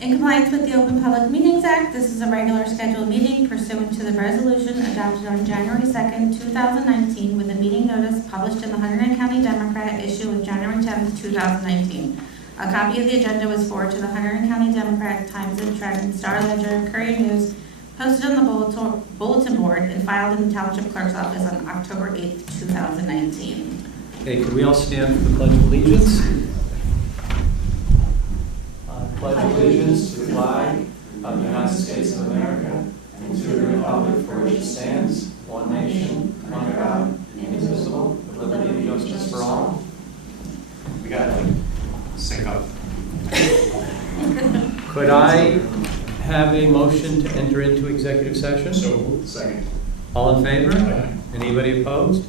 In compliance with the Open Public Meetings Act, this is a regular scheduled meeting pursuant to the resolution adopted on January 2nd, 2019, with a meeting notice published in the Hunterdon County Democrat issue of January 10th, 2019. A copy of the agenda was forwarded to the Hunterdon County Democrat, Times and Trend, Star Ledger, Courier News, posted on the bulletin board, and filed in the Township Clerk's office on October 8th, 2019. Okay, can we all stand for the Pledge of Allegiance? I pledge allegiance to the flag of the United States of America and to the republic for which it stands, one nation, under God, indivisible, with liberty and justice for all. We got to sync up. Could I have a motion to enter into executive session? So, second. All in favor? Aye. Anybody opposed?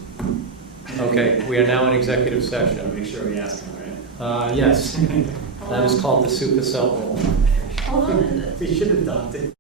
Okay, we are now in executive session. Make sure we ask them, right? Yes, that is called the supercell rule. Hold on a minute. We should adopt it.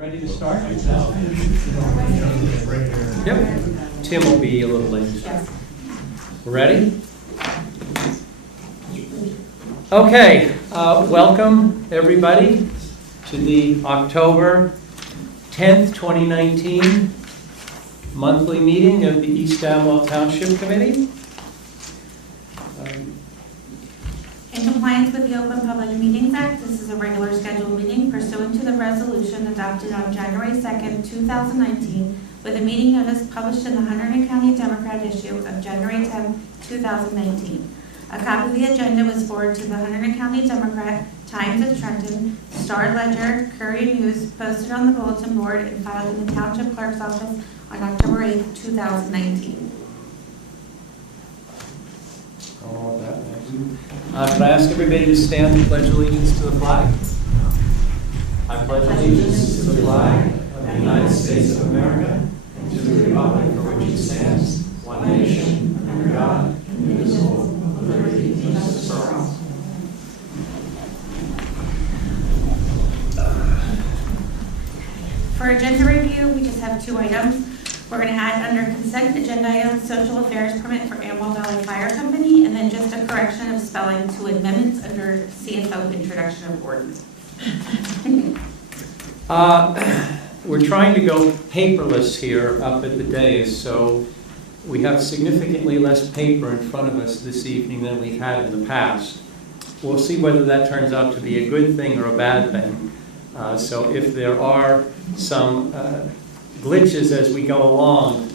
Ready to start? Yep. Tim will be a little late. Yes. Ready? Okay, welcome everybody to the October 10th, 2019 monthly meeting of the East Amwell Township Committee. In compliance with the Open Public Meetings Act, this is a regular scheduled meeting pursuant to the resolution adopted on January 2nd, 2019, with a meeting notice published in the Hunterdon County Democrat issue of January 10, 2019. A copy of the agenda was forwarded to the Hunterdon County Democrat, Times of Trenton, Star Ledger, Courier News, posted on the bulletin board, and filed in the Township Clerk's office on October 8, 2019. All of that. Can I ask everybody to stand and pledge allegiance to the flag? I pledge allegiance to the flag of the United States of America and to the republic for which it stands, one nation, under God, indivisible, with liberty and justice for all. For agenda review, we just have two items. We're going to add under consent agenda items, social affairs permit for Amwell Valley Fire Company, and then just a correction of spelling to amendments under CFO introduction of ordinance. We're trying to go paperless here up at the dais, so we have significantly less paper in front of us this evening than we've had in the past. We'll see whether that turns out to be a good thing or a bad thing. So if there are some glitches as we go along,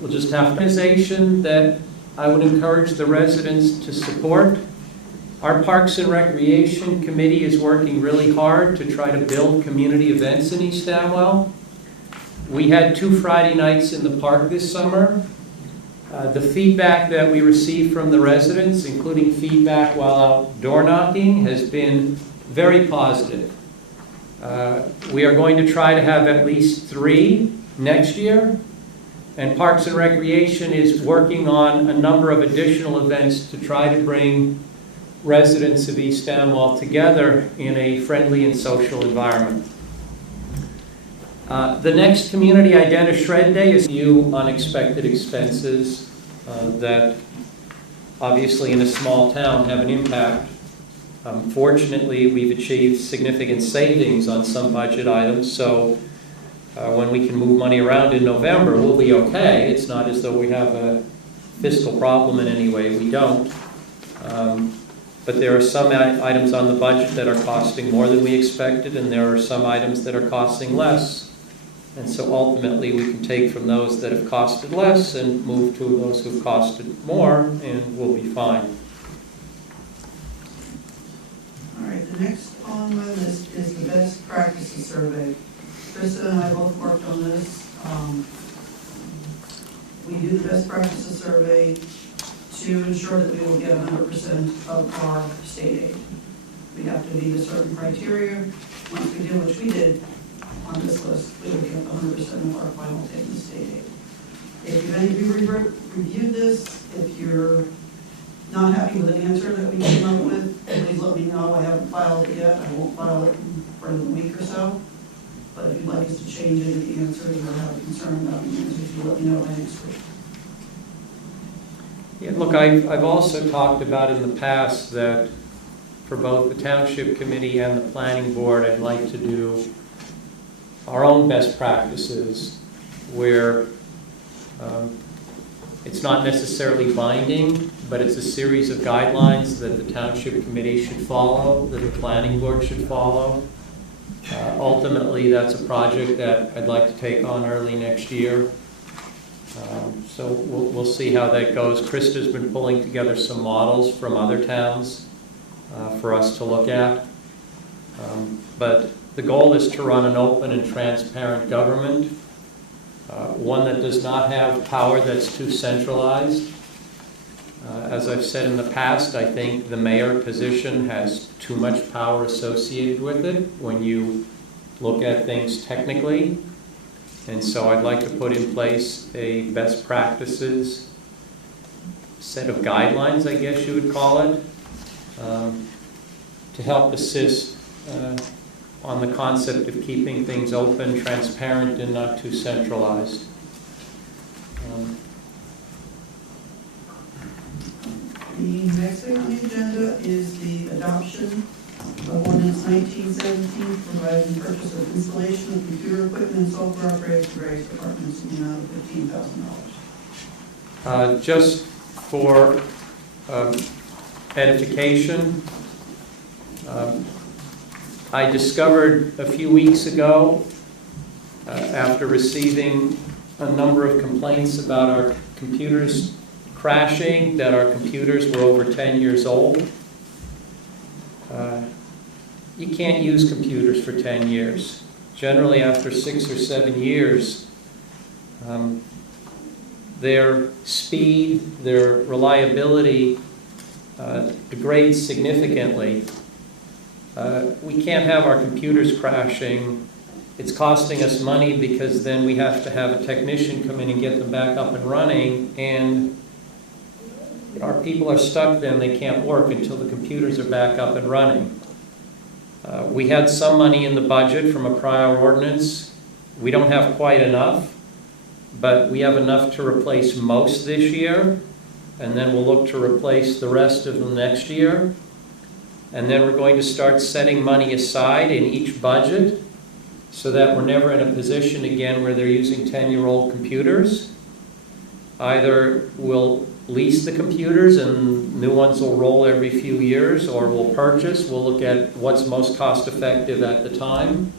we'll just have to. Organization that I would encourage the residents to support. Our Parks and Recreation Committee is working really hard to try to build community events in East Amwell. We had 2 Friday nights in the park this summer. The feedback that we received from the residents, including feedback while out door knocking, has been very positive. We are going to try to have at least 3 next year, and Parks and Recreation is working on a number of additional events to try to bring residents of East Amwell together in a friendly and social environment. The next Community Identa Shred Day is few unexpected expenses that obviously in a small town have an impact. Fortunately, we've achieved significant savings on some budget items, so when we can move money around in November, we'll be okay. It's not as though we have a fiscal problem in any way. We don't. But there are some items on the budget that are costing more than we expected, and there are some items that are costing less. And so ultimately, we can take from those that have costed less and move to those who have costed more, and we'll be fine. All right, the next on my list is the best practices survey. Krista and I both worked on this. We do the best practices survey to ensure that we will get 100% of our state aid. We have to meet a certain criteria. Once we do, which we did on this list, we will get 100% of our final taken state aid. If any of you reviewed this, if you're not happy with an answer that we came up with, please let me know. I haven't filed it yet. I won't file it for another week or so. But if you'd like us to change any of the answers or have a concern about the answers, you let me know by next week. Yeah, look, I've also talked about in the past that for both the Township Committee and the Planning Board, I'd like to do our own best practices where it's not necessarily binding, but it's a series of guidelines that the Township Committee should follow, that the Planning Board should follow. Ultimately, that's a project that I'd like to take on early next year. So we'll see how that goes. Krista's been pulling together some models from other towns for us to look at. But the goal is to run an open and transparent government, one that does not have power that's too centralized. As I've said in the past, I think the mayor position has too much power associated with it when you look at things technically. And so I'd like to put in place a best practices set of guidelines, I guess you would call it, to help assist on on the concept of keeping things open, transparent, and not too centralized. The next thing on the agenda is the adoption of ordinance 1917, providing purchase of installation of computer equipment and software upgrades for various departments in the amount of $15,000. Just for edification, I discovered a few weeks ago, after receiving a number of complaints about our computers crashing, that our computers were over 10 years old. You can't use computers for 10 years. Generally, after 6 or 7 years, their speed, their reliability degrades significantly. We can't have our computers crashing. It's costing us money because then we have to have a technician come in and get them back up and running, and our people are stuck then. They can't work until the computers are back up and running. We had some money in the budget from a prior ordinance. We don't have quite enough, but we have enough to replace most this year, and then we'll look to replace the rest of them next year. And then we're going to start setting money aside in each budget so that we're never in a position again where they're using 10-year-old computers. Either we'll lease the computers and new ones will roll every few years, or we'll purchase. We'll look at what's most cost effective at the time.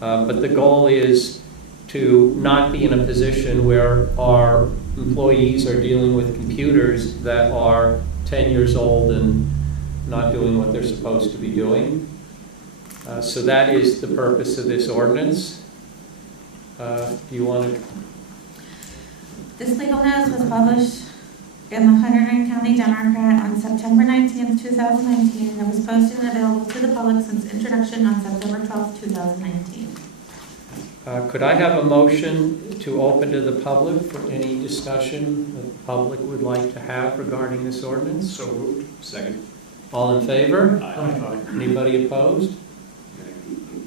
But the goal is to not be in a position where our employees are dealing with computers that are 10 years old and not doing what they're supposed to be doing. So that is the purpose of this ordinance. Do you want to? This legal notice was published in the Hunterdon County Democrat on September 19th, 2019, and it was posted and available to the public since introduction on September 12th, 2019. Could I have a motion to open to the public for any discussion the public would like to have regarding this ordinance? So moved. Second. All in favor? Aye. Anybody opposed?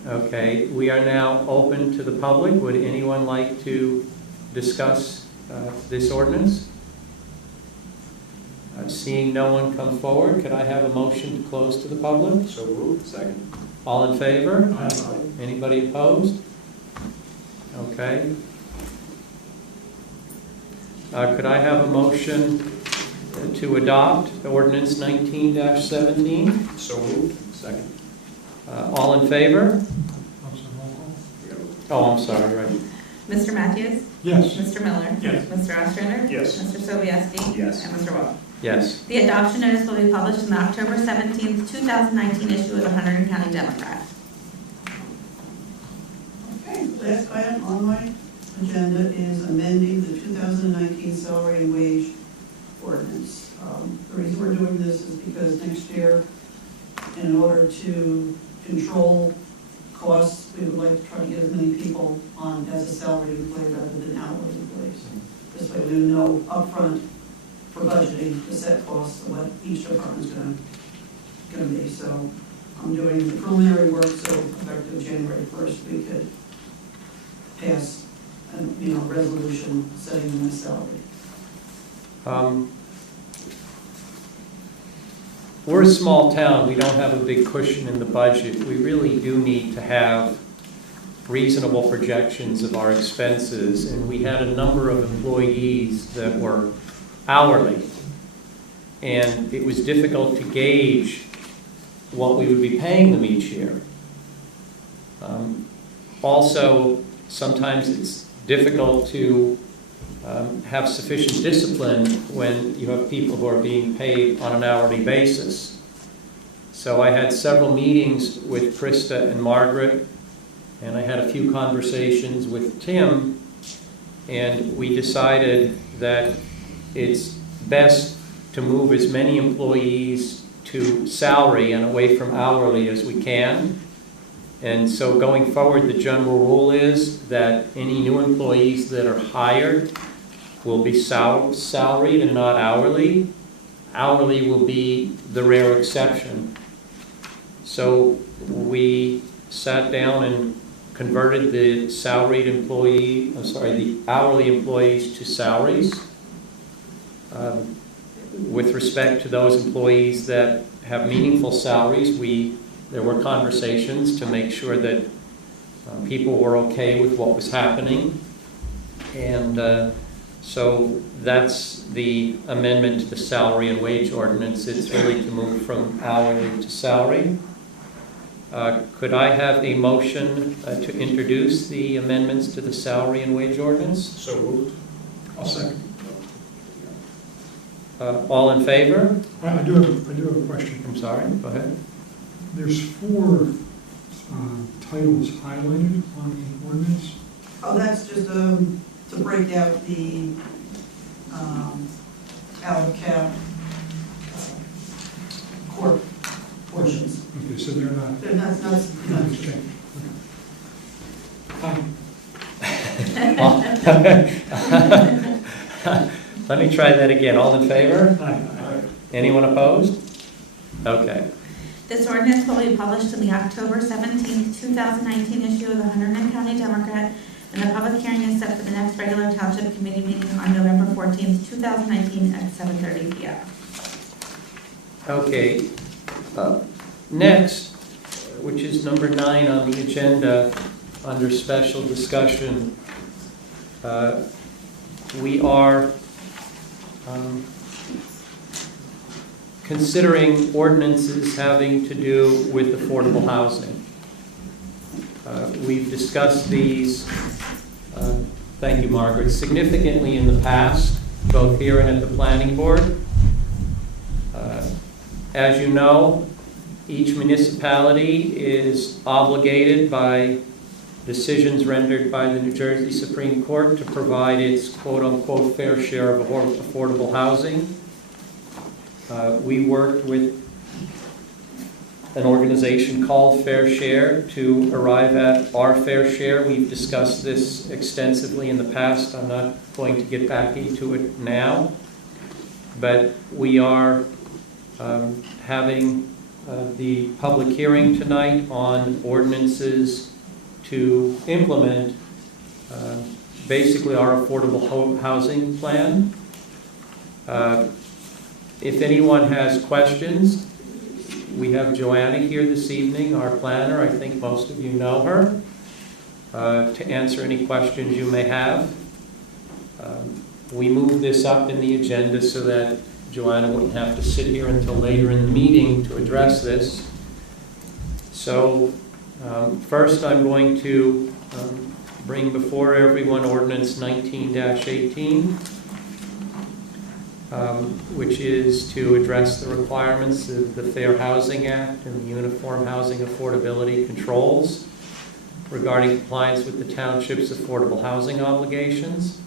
Okay, we are now open to the public. Would anyone like to discuss this ordinance? Seeing no one come forward, could I have a motion to close to the public? So moved. Second. All in favor? Aye. Anybody opposed? Okay. Could I have a motion to adopt ordinance 19-17? So moved. Second. All in favor? Oh, I'm sorry, right. Mr. Matthews? Yes. Mr. Miller? Yes. Mr. Ostrander? Yes. Mr. Sobieski? Yes. And Mr. Wall? Yes. The adoption notice will be published in the October 17th, 2019 issue of the Hunterdon County Democrat. Okay, last item on my agenda is amending the 2019 salary and wage ordinance. The reason we're doing this is because next year, in order to control costs, we would like to try to get as many people on as a salaried employee rather than hourly employees. This way we know upfront for budgeting to set costs of what each department's going to be. So I'm doing the preliminary work, so effective January 1st, we could pass a resolution setting them as salary. We're a small town. We don't have a big cushion in the budget. We really do need to have reasonable projections of our expenses, and we had a number of employees that were hourly, and it was difficult to gauge what we would be paying them each year. Also, sometimes it's difficult to have sufficient discipline when you have people who are being paid on an hourly basis. So I had several meetings with Krista and Margaret, and I had a few conversations with Tim, and we decided that it's best to move as many employees to salary and away from hourly as we can. And so going forward, the general rule is that any new employees that are hired will be salaried and not hourly. Hourly will be the rare exception. So we sat down and converted the the hourly employees to salaries. With respect to those employees that have meaningful salaries, there were conversations to make sure that people were okay with what was happening. And so that's the amendment to the salary and wage ordinance. It's really to move from hourly to salary. Could I have a motion to introduce the amendments to the salary and wage ordinance? So moved. I'll second. All in favor? I do have a question. I'm sorry, go ahead. There's 4 titles highlighted on the ordinance. Oh, that's just to break out the out of cap court portions. Okay, so they're not. They're not It's changed. Let me try that again. All in favor? Aye. Anyone opposed? Okay. This ordinance will be published in the October 17, 2019 issue of the Hunterdon County Democrat, and the public hearing is set for the next regular Township Committee meeting on November 14, 2019 at 7:30 p.m. Okay. Next, which is number 9 on the agenda, under special discussion, we are considering ordinances having to do with affordable housing. We've discussed these, thank you, Margaret, significantly in the past, both here and at the Planning Board. As you know, each municipality is obligated by decisions rendered by the New Jersey Supreme Court to provide its quote-unquote fair share of affordable housing. We worked with an organization called Fair Share to arrive at our fair share. We've discussed this extensively in the past. I'm not going to get back into it now, but we are having the public hearing tonight on ordinances to implement basically our affordable housing plan. If anyone has questions, we have Joanna here this evening, our planner. I think most of you know her, to answer any questions you may have. We moved this up in the agenda so that Joanna wouldn't have to sit here until later in the meeting to address this. So first I'm going to bring before everyone ordinance 19-18, which is to address the requirements of the Fair Housing Act and the Uniform Housing Affordability Controls regarding compliance with the township's affordable housing obligations.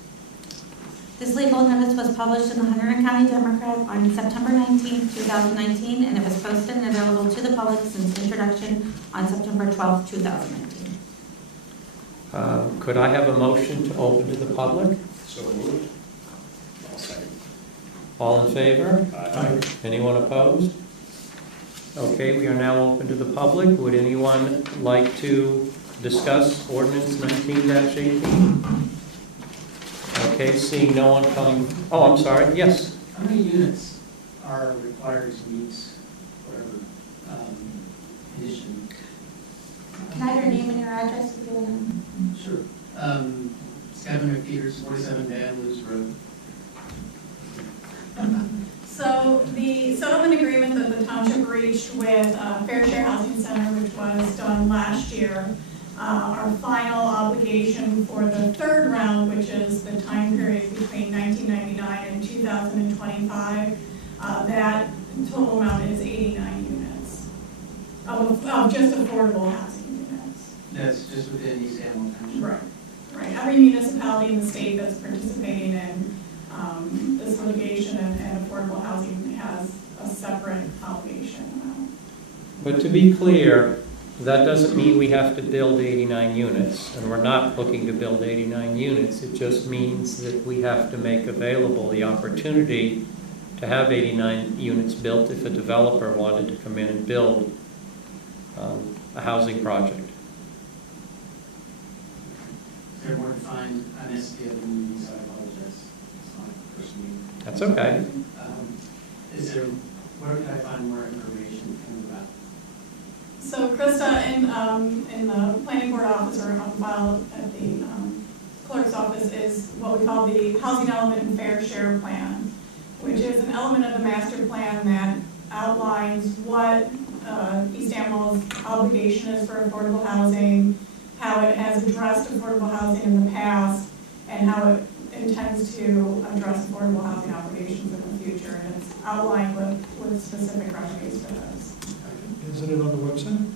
This legal notice was published in the Hunterdon County Democrat on September 19, 2019, and it was posted and available to the public since introduction on September 12, 2019. Could I have a motion to open to the public? So moved. I'll second. All in favor? Aye. Anyone opposed? Okay, we are now open to the public. Would anyone like to discuss ordinance 19-18? Okay, seeing no one coming. Oh, I'm sorry. Yes. How many units are required to meet whatever condition? Can I have your name and your address if you want? Sure. Scavenger Peters, 47 Van Luz Road. So the settlement agreement that the township reached with Fair Share Housing Center, which was done last year, our final obligation for the third round, which is the time period between 1999 and 2025, that total amount is 89 units of just affordable housing units. That's just within East Amwell Township. Right, right. Every municipality in the state that's participating in this litigation and affordable housing has a separate obligation amount. But to be clear, that doesn't mean we have to build 89 units, and we're not looking to build 89 units. It just means that we have to make available the opportunity to have 89 units built if a developer wanted to come in and build a housing project. Is there more defined on SPF than these? I apologize. It's not the first meeting. That's okay. Is there, where can I find more information from that? So Krista, in the planning board office or on file at the clerk's office is what we call the housing element and fair share plan, which is an element of the master plan that outlines what East Amwell's obligation is for affordable housing, how it has addressed affordable housing in the past, and how it intends to address affordable housing obligations in the future. And it's outlined with specific remedies for those. Isn't it on the website?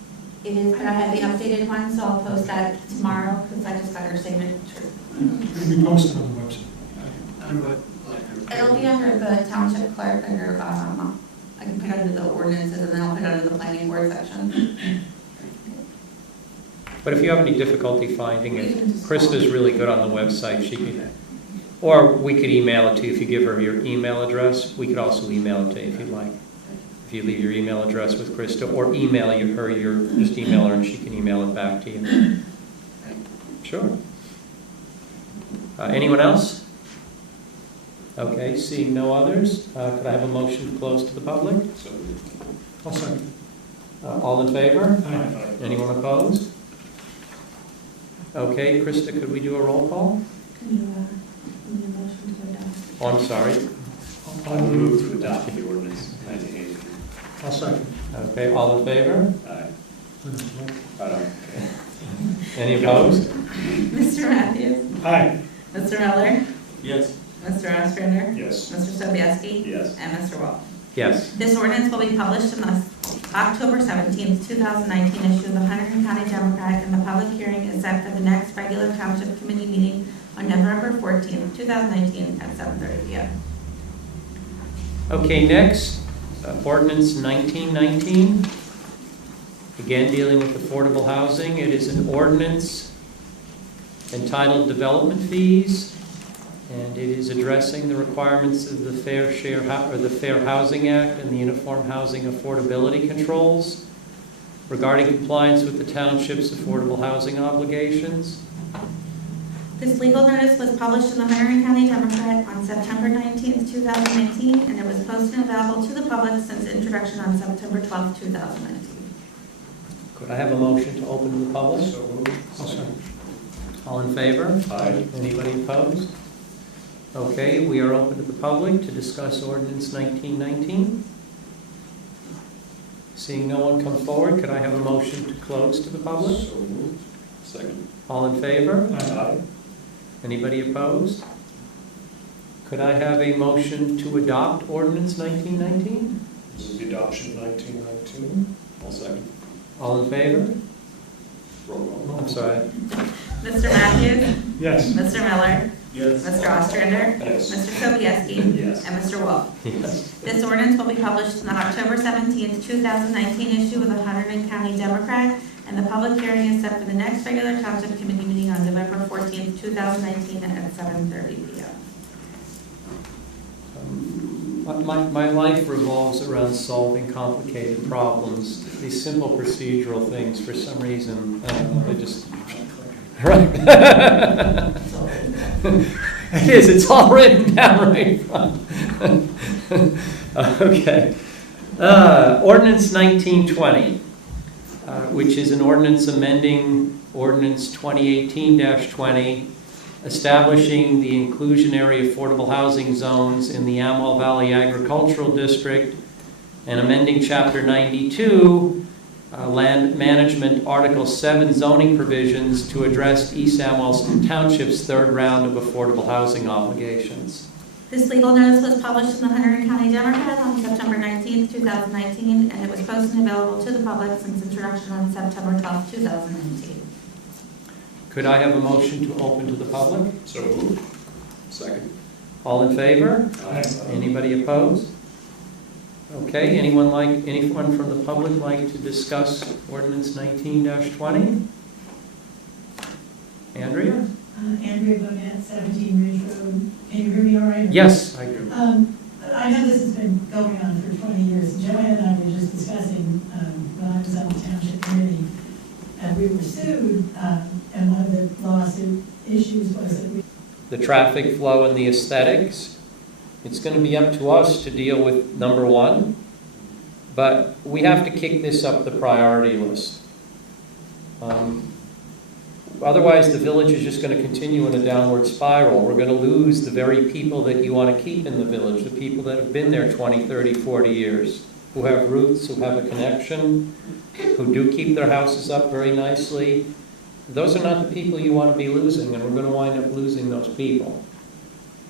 It is, but I have the updated one, so I'll post that tomorrow, because I just got her signature. It'll be posted on the website. Under what, It'll be under the township clerk, under, I can put it under the ordinances, and then I'll put it under the planning board section. But if you have any difficulty finding it, Krista's really good on the website. She could, or we could email it to you if you give her your email address. We could also email it to you if you'd like. If you leave your email address with Krista, or email her just email her and she can email it back to you. Sure. Anyone else? Okay, seeing no others, could I have a motion to close to the public? So moved. I'll second. All in favor? Aye. Anyone opposed? Okay, Krista, could we do a roll call? Can you, need a motion to adopt? Oh, I'm sorry. I'll move to adopt the ordinance 1983. I'll second. Okay, all in favor? Aye. Aye. Any opposed? Mr. Matthews? Aye. Mr. Miller? Yes. Mr. Ostrander? Yes. Mr. Sobieski? Yes. And Mr. Wolf? Yes. This ordinance will be published in the October 17th, 2019 issue of the Hunterdon County Democrat, and the public hearing is set for the next regular township committee meeting on November 14th, 2019 at 7:30 p.m. Okay, next, ordinance 1919. Again, dealing with affordable housing. It is an ordinance entitled Development Fees, and it is addressing the requirements of the Fair Housing Act and the Uniform Housing Affordability Controls regarding compliance with the township's affordable housing obligations. This legal notice was published in the Hunterdon County Democrat on September 19th, 2019, and it was posted and available to the public since introduction on September 12th, 2019. Could I have a motion to open to the public? So moved. I'll second. All in favor? Aye. Anybody opposed? Okay, we are open to the public to discuss ordinance 1919. Seeing no one come forward, could I have a motion to close to the public? So moved. Second. All in favor? Aye. Anybody opposed? Could I have a motion to adopt ordinance 1919? This is the adoption of 1919. I'll second. All in favor? Roll call. I'm sorry. Mr. Matthews? Yes. Mr. Miller? Yes. Mr. Ostrander? Yes. Mr. Sobieski? Yes. And Mr. Wolf? Yes. This ordinance will be published in the October 17th, 2019 issue of the Hunterdon County Democrat, and the public hearing is set for the next regular township committee meeting on November 14th, 2019 at 7:30 p.m. My life revolves around solving complicated problems. These simple procedural things, for some reason, I don't know, they just... Right. It is, it's all written down right in front. Okay. Ordinance 1920, which is an ordinance amending ordinance 2018-20, establishing the inclusionary affordable housing zones in the Amwell Valley Agricultural District, and amending Chapter 92, Land Management Article 7 zoning provisions to address East Amwell Township's third round of affordable housing obligations. This legal notice was published in the Hunterdon County Democrat on September 19th, 2019, and it was posted and available to the public since introduction on September 12th, 2019. Could I have a motion to open to the public? So moved. Second. All in favor? Aye. Anybody opposed? Okay, anyone from the public like to discuss ordinance 19-20? Andrea? Andrea Bonnet, 17 Ridge Road. Can you hear me all right? Yes, I do. I know this has been going on for 20 years. Joanne and I were just discussing when I was on the township committee, and we were sued, and one of the lawsuit issues the traffic flow and the aesthetics. It's going to be up to us to deal with number one, but we have to kick this up the priority list. Otherwise, the village is just going to continue in a downward spiral. We're going to lose the very people that you want to keep in the village, the people that have been there 20, 30, 40 years, who have roots, who have a connection, who do keep their houses up very nicely. Those are not the people you want to be losing, and we're going to wind up losing those people.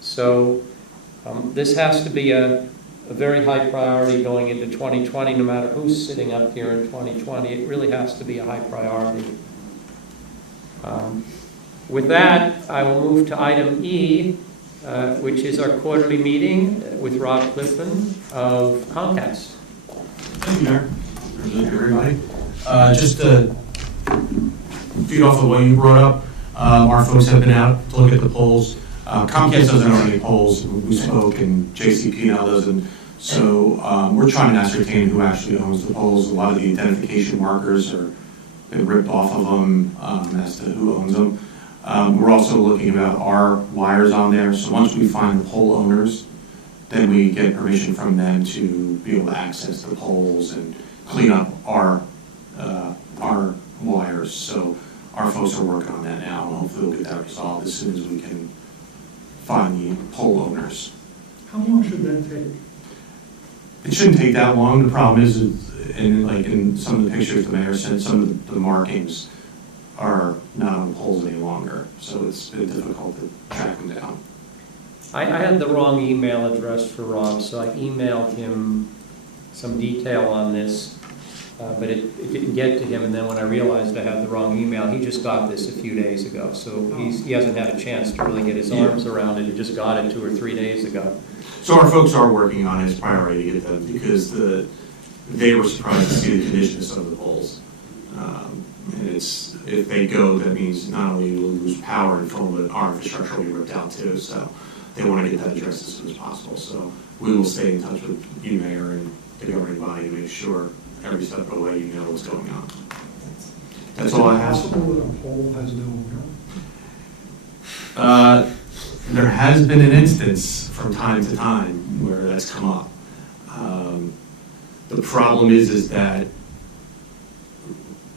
So this has to be a very high priority going into 2020, no matter who's sitting up here in 2020. It really has to be a high priority. With that, I will move to item E, which is our quarterly meeting with Rob Clifton of Comcast. Thank you, Mayor. Thank you, everybody. Just to feed off of what you brought up, our folks have been out to look at the polls. Comcast doesn't own any polls. We spoke, and JCP now doesn't. So we're trying to ascertain who actually owns the polls. A lot of the identification markers are been ripped off of them as to who owns them. We're also looking about our wires on there. So once we find the poll owners, then we get permission from them to be able to access the polls and clean up our wires. So our folks are working on that now, and hopefully we'll get that resolved as soon as we can find the poll owners. How long should that take? It shouldn't take that long. The problem is, in some of the pictures the mayor sent, some of the markings are not on poles any longer. So it's been difficult to track them down. I had the wrong email address for Rob, so I emailed him some detail on this, but it didn't get to him, and then when I realized I had the wrong email, he just got this a few days ago, so he hasn't had a chance to really get his arms around it. He just got it 2 or 3 days ago. So our folks are working on it as priority to get them, because they were surprised to see the conditions of the poles. And if they go, that means not only will we lose power and phone, but our infrastructure will be ripped out too. So they want to get that addressed as soon as possible. So we will stay in touch with you, Mayor, and the governing body to make sure every step of the way you know what's going on. That's all I have. Is it possible that a poll has no owner? There has been an instance from time to time where that's come up. The problem is that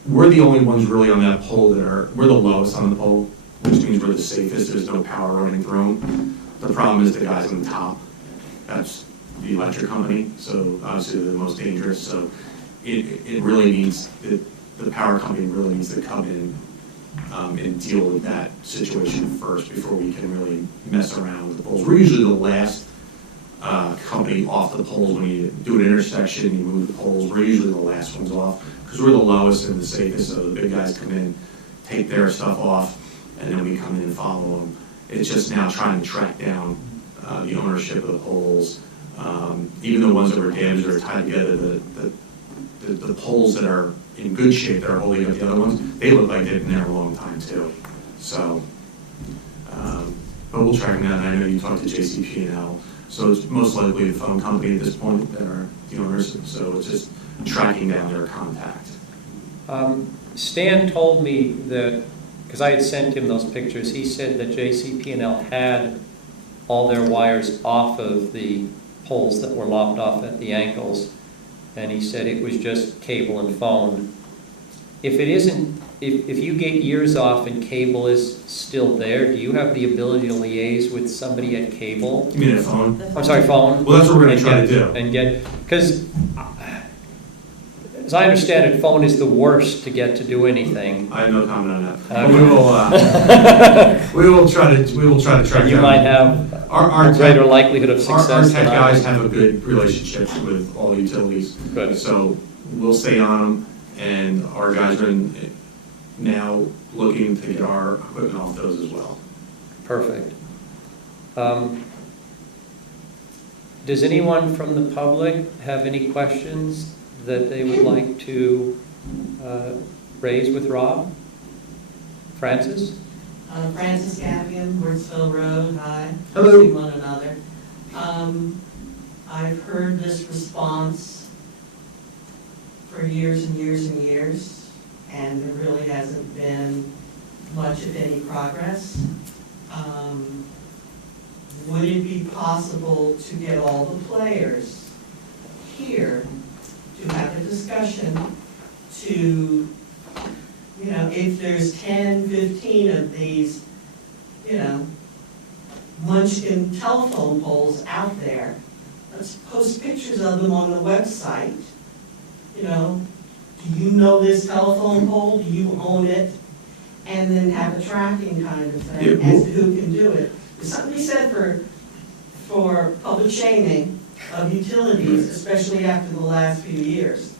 we're the only ones really on that pole we're the lowest on the pole, which means we're the safest. There's no power running through them. The problem is the guys on the top. That's the electric company, so obviously they're the most dangerous. So it really needs, the power company really needs to come in and deal with that situation first before we can really mess around with the poles. We're usually the last company off the poles. When you do an intersection, you move the poles, we're usually the last ones off because we're the lowest and the safest. So the big guys come in, take their stuff off, and then we come in and follow them. It's just now trying to track down the ownership of the poles. Even the ones that were damaged or tied together, the poles that are in good shape that are holding up the other ones, they look like they've been there a long time too. So, but we'll track them down. I know you talked to JCP&L, so it's most likely the phone company at this point that are the owners. So it's just tracking down their contact. Stan told me that, because I had sent him those pictures, he said that JCP&L had all their wires off of the poles that were lopped off at the ankles, and he said it was just cable and phone. If it isn't, if you get yours off and cable is still there, do you have the ability to liaise with somebody at cable? You mean a phone? I'm sorry, phone? Well, that's what we're going to try to do. And get, because as I understand it, phone is the worst to get to do anything. I have no comment on that. Okay. We will try to track down. You might have a greater likelihood of success. Our tech than guys others. have a good relationship with all the utilities. Good. So we'll stay on them, and our guys are now looking to get our equipment off those as well. Perfect. Does anyone from the public have any questions that they would like to raise with Rob? Francis? Francis Gaffigan, Wordsville Road, hi. Hello. See one another. I've heard this response for years and years and years, and there really hasn't been much of any progress. would it be possible to get all the players here to have a discussion to, if there's 10, 15 of these, munchkin telephone poles out there, let's post pictures of them on the website. Do you know this telephone pole? Do you own it? And then have a tracking kind of thing as to who can do it. There's something to be said for public shaming of utilities, especially after the last few years.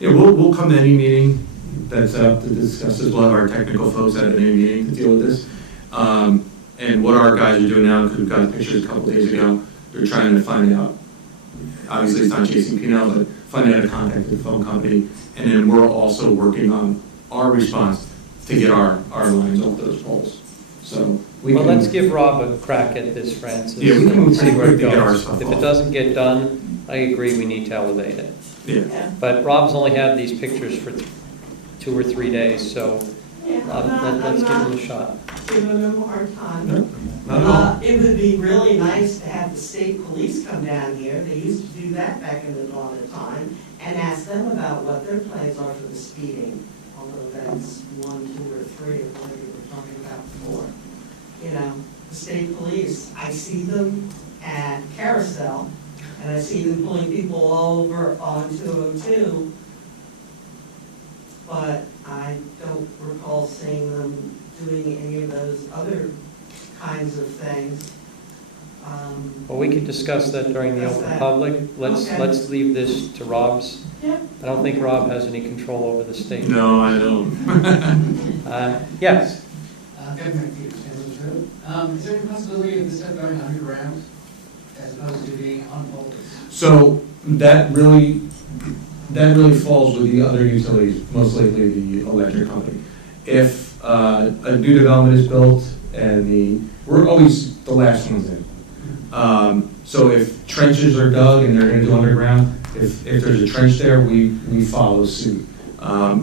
Yeah, we'll come to any meeting that's up to discuss this. We'll have our technical folks at any meeting to deal with this. And what our guys are doing now, because we've got pictures a couple days ago, they're trying to find out, obviously it's not chasing P&L, but finding out a contact the phone company. And then we're also working on our response to get our lines off those poles. So let's give Rob a crack at this, Francis. Yeah, we can and see where it get our goes. stuff If off. it doesn't get done, I agree, we need to elevate it. Yeah. But Rob's only had these pictures for 2 or 3 days, so let's give him a shot. Giving them a hard time. No, not at all. It would be really nice to have the state police come down here. They used to do that back in the dawn of time, and ask them about what their plans are for the speeding, although that's 1, 2, or 3 of what you were talking about before. The state police, I see them at Carousel, and I see them pulling people over on 202, but I don't recall seeing them doing any of those other kinds of things. Well, we could discuss that during the open public. Let's leave this to Rob's. Yep. I don't think Rob has any control over the state. No, I don't. Yes. Governor Peters, Sandals Road. Is there any possibility of this stuff going underground as opposed to being on poles? So that really falls with the other utilities, most likely the electric company. If a new development is built and we're always the last ones in. So if trenches are dug and they're going to do underground, if there's a trench there, we follow suit.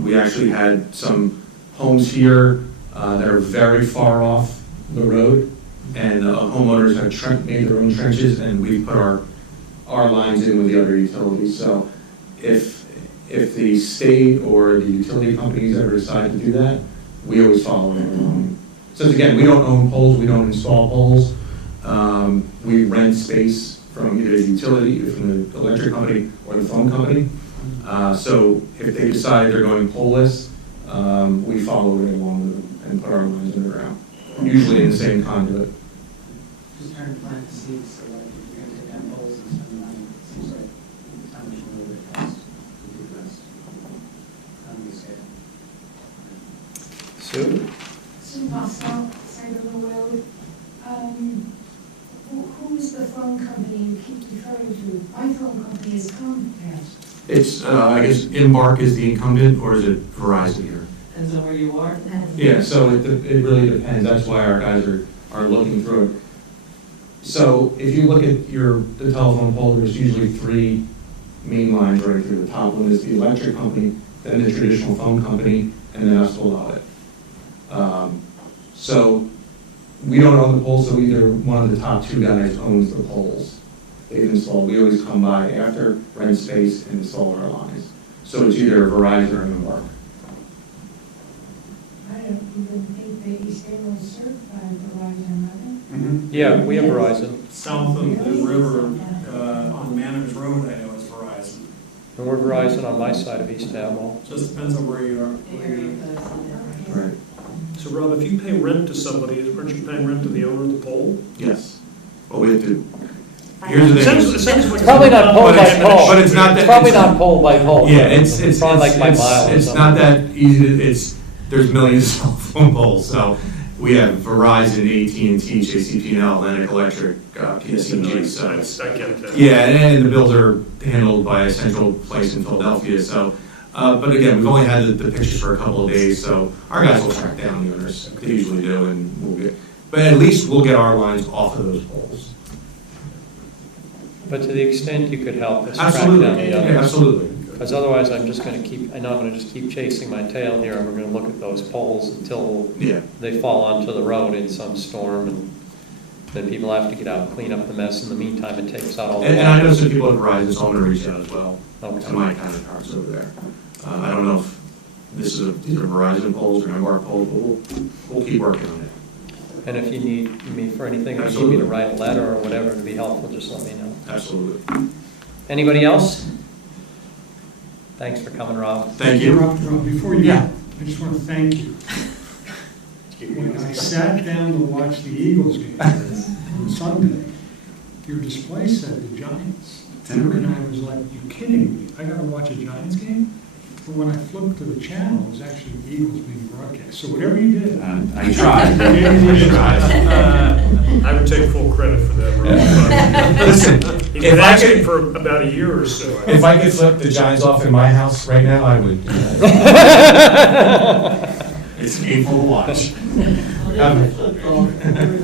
We actually had some homes here that are very far off the road, and homeowners have made their own trenches, and we put our lines in with the other utilities. So if the state or the utility companies ever decide to do that, we always follow it along. So again, we don't own poles, we don't install poles. We rent space from either the utility, from the electric company, or the phone company. So if they decide they're going poleless, we follow it along with them and put our lines in the ground, usually in the same conduit. Just trying to plant the seeds, so like if you're gonna take down poles and spend money, it seems like how much will it cost to do this? On the scale. Sue? Sue Boswell, side of the road. Who's the phone company you keep referring to? My phone company is Comcast. It's, I guess, Embark is the incumbent, or is it Verizon here? Depends on where you are. Yeah, so it really depends. That's why our guys are looking through it. So if you look at the telephone pole, there's usually 3 main lines right through. The top one is the electric company, then the traditional phone company, and then us below it. So we don't own the poles, so either one of the top 2 guys owns the poles. They've installed. We always come by after, rent space, and install our lines. So it's either Verizon or Embark. I don't even think they stay on certified Verizon, are they? Yeah, we have Verizon. South of the river, on Manners Road, I know is Verizon. And we're Verizon on my side of East Amwell. Just depends on where you are. Right. So Rob, if you pay rent to somebody, aren't you paying rent to the owner of the pole? Yes. Well, we have to. Here's the thing. It's probably not pole by pole. But it's not that. It's probably not pole by pole. Yeah, it's probably like by mile or It's something. not that easy. There's millions of cell phone poles. So we have Verizon, AT&T, JCP&L, Atlantic Electric, PSEG. So I get that. yeah, and the bills are handled by a central place in Philadelphia. So, but again, we've only had the pictures for a couple of days. So our guys will track down the owners. They usually do, and we'll get. But at least we'll get our lines off of those poles. But to the extent you could help us track Absolutely. down the Yeah, others. absolutely. Because otherwise I'm just gonna keep, I know I'm gonna just keep chasing my tail here, and we're gonna look at those poles until Yeah. they fall onto the road in some storm, and then people have to get out and clean up the mess. In the meantime, it takes out all the And I water. know some people at Verizon, so I'm gonna reach out as well to Okay. my counterparts over there. I don't know if these are Verizon poles or Embark poles, but we'll keep working on it. And if you need me for anything, or you need me Absolutely. to write a letter or whatever to be helpful, just let me know. Absolutely. Anybody else? Thanks for coming, Rob. Thank you. Rob, before you, Yeah. I just want to thank you. When I sat down to watch the Eagles game on Sunday, your display said the Giants. And I was like, you kidding me? I gotta watch a Giants game? But when I flipped to the channel, it was actually the Eagles being broadcast. So whatever you did. I tried. I tried. I would take full credit for that, Rob. Listen, He's been if I asking could, for about a year or so. if I could flip the Giants off in my house right now, I would. It's painful to watch.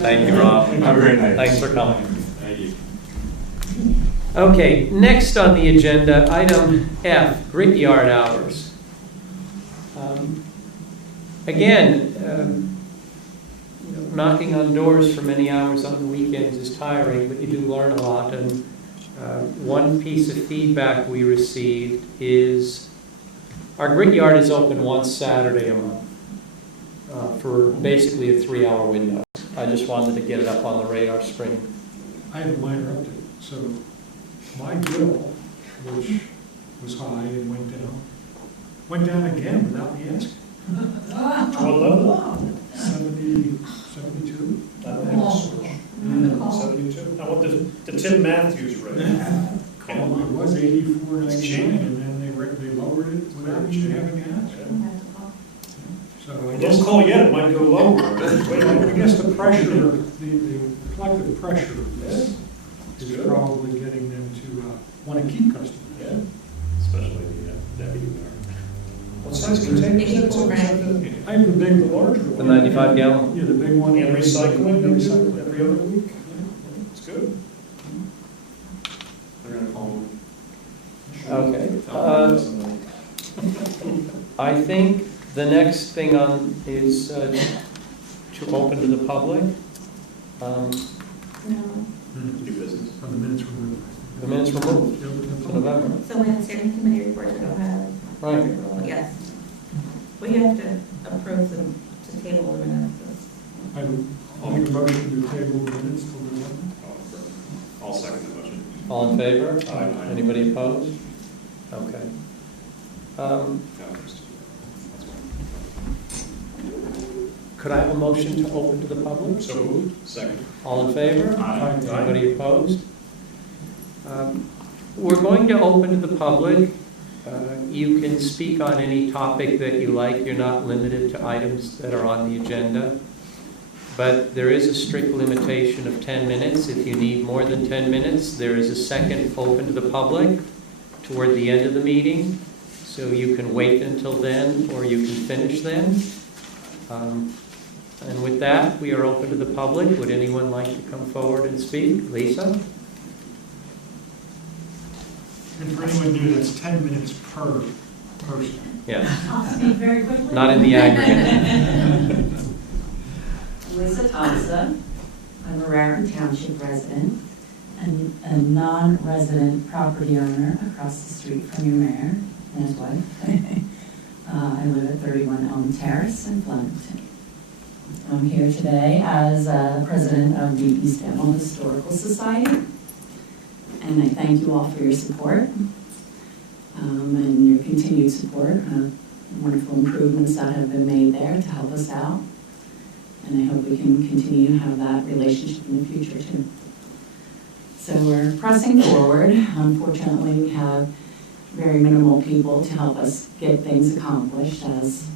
Thank you, Rob. Have a great night. Thanks for coming. Thank you. Okay, next on the agenda, item F, grit yard hours. Again, knocking on doors for many hours on the weekends is tiring, but you do learn a lot. And one piece of feedback we received is our grit yard is open once Saturday a month for basically a 3-hour window. I just wanted to get it up on the radar screen. I have a minor update. So my bill, which was high and went down again without me asking. What level? 72. Not bad. 72. Now, what the Tim Matthews rate? It was 84.99, and then they lowered it without me having asked. So I Don't guess, call yet, it might go lower. I guess the pressure, the collective pressure of this is probably getting them to want to keep customers. Yeah. Especially the deputy mayor. What size container is that? I have the big, The larger one? The 95 gallon? Yeah, the big one. And recycling, Recycling. every other week? It's good. They're gonna call them. Okay. I think the next thing on is to open to the public. New business. On the minutes removed. The minutes were moved to November. So we have steering committee reports that go ahead. Right. Yes. We have to approve them to table the minutes. I'll make a motion to table the minutes till November. I'll second the motion. All in favor? Aye. Anybody opposed? Okay. Could I have a motion to open to the public? So moved. Second. All in favor? Aye. Anybody opposed? We're going to open to the public. You can speak on any topic that you like. You're not limited to items that are on the agenda. But there is a strict limitation of 10 minutes. If you need more than 10 minutes, there is a second open to the public toward the end of the meeting. So you can wait until then, or you can finish then. And with that, we are open to the public. Would anyone like to come forward and speak? Lisa? And for anyone new, that's 10 minutes per person. Yes. I'll speak very quickly. Not in the aggregate. Lisa Thompson. I'm a Raritan Township resident and a non-resident property owner across the street from your mayor and his wife. I live at 31 Elm Terrace in Flemington. I'm here today as president of the East Amwell Historical Society. And I thank you all for your support and your continued support. Wonderful improvements that have been made there to help us out. And I hope we can continue to have that relationship in the future too. So we're pressing forward. Unfortunately, we have very minimal people to help us get things accomplished, as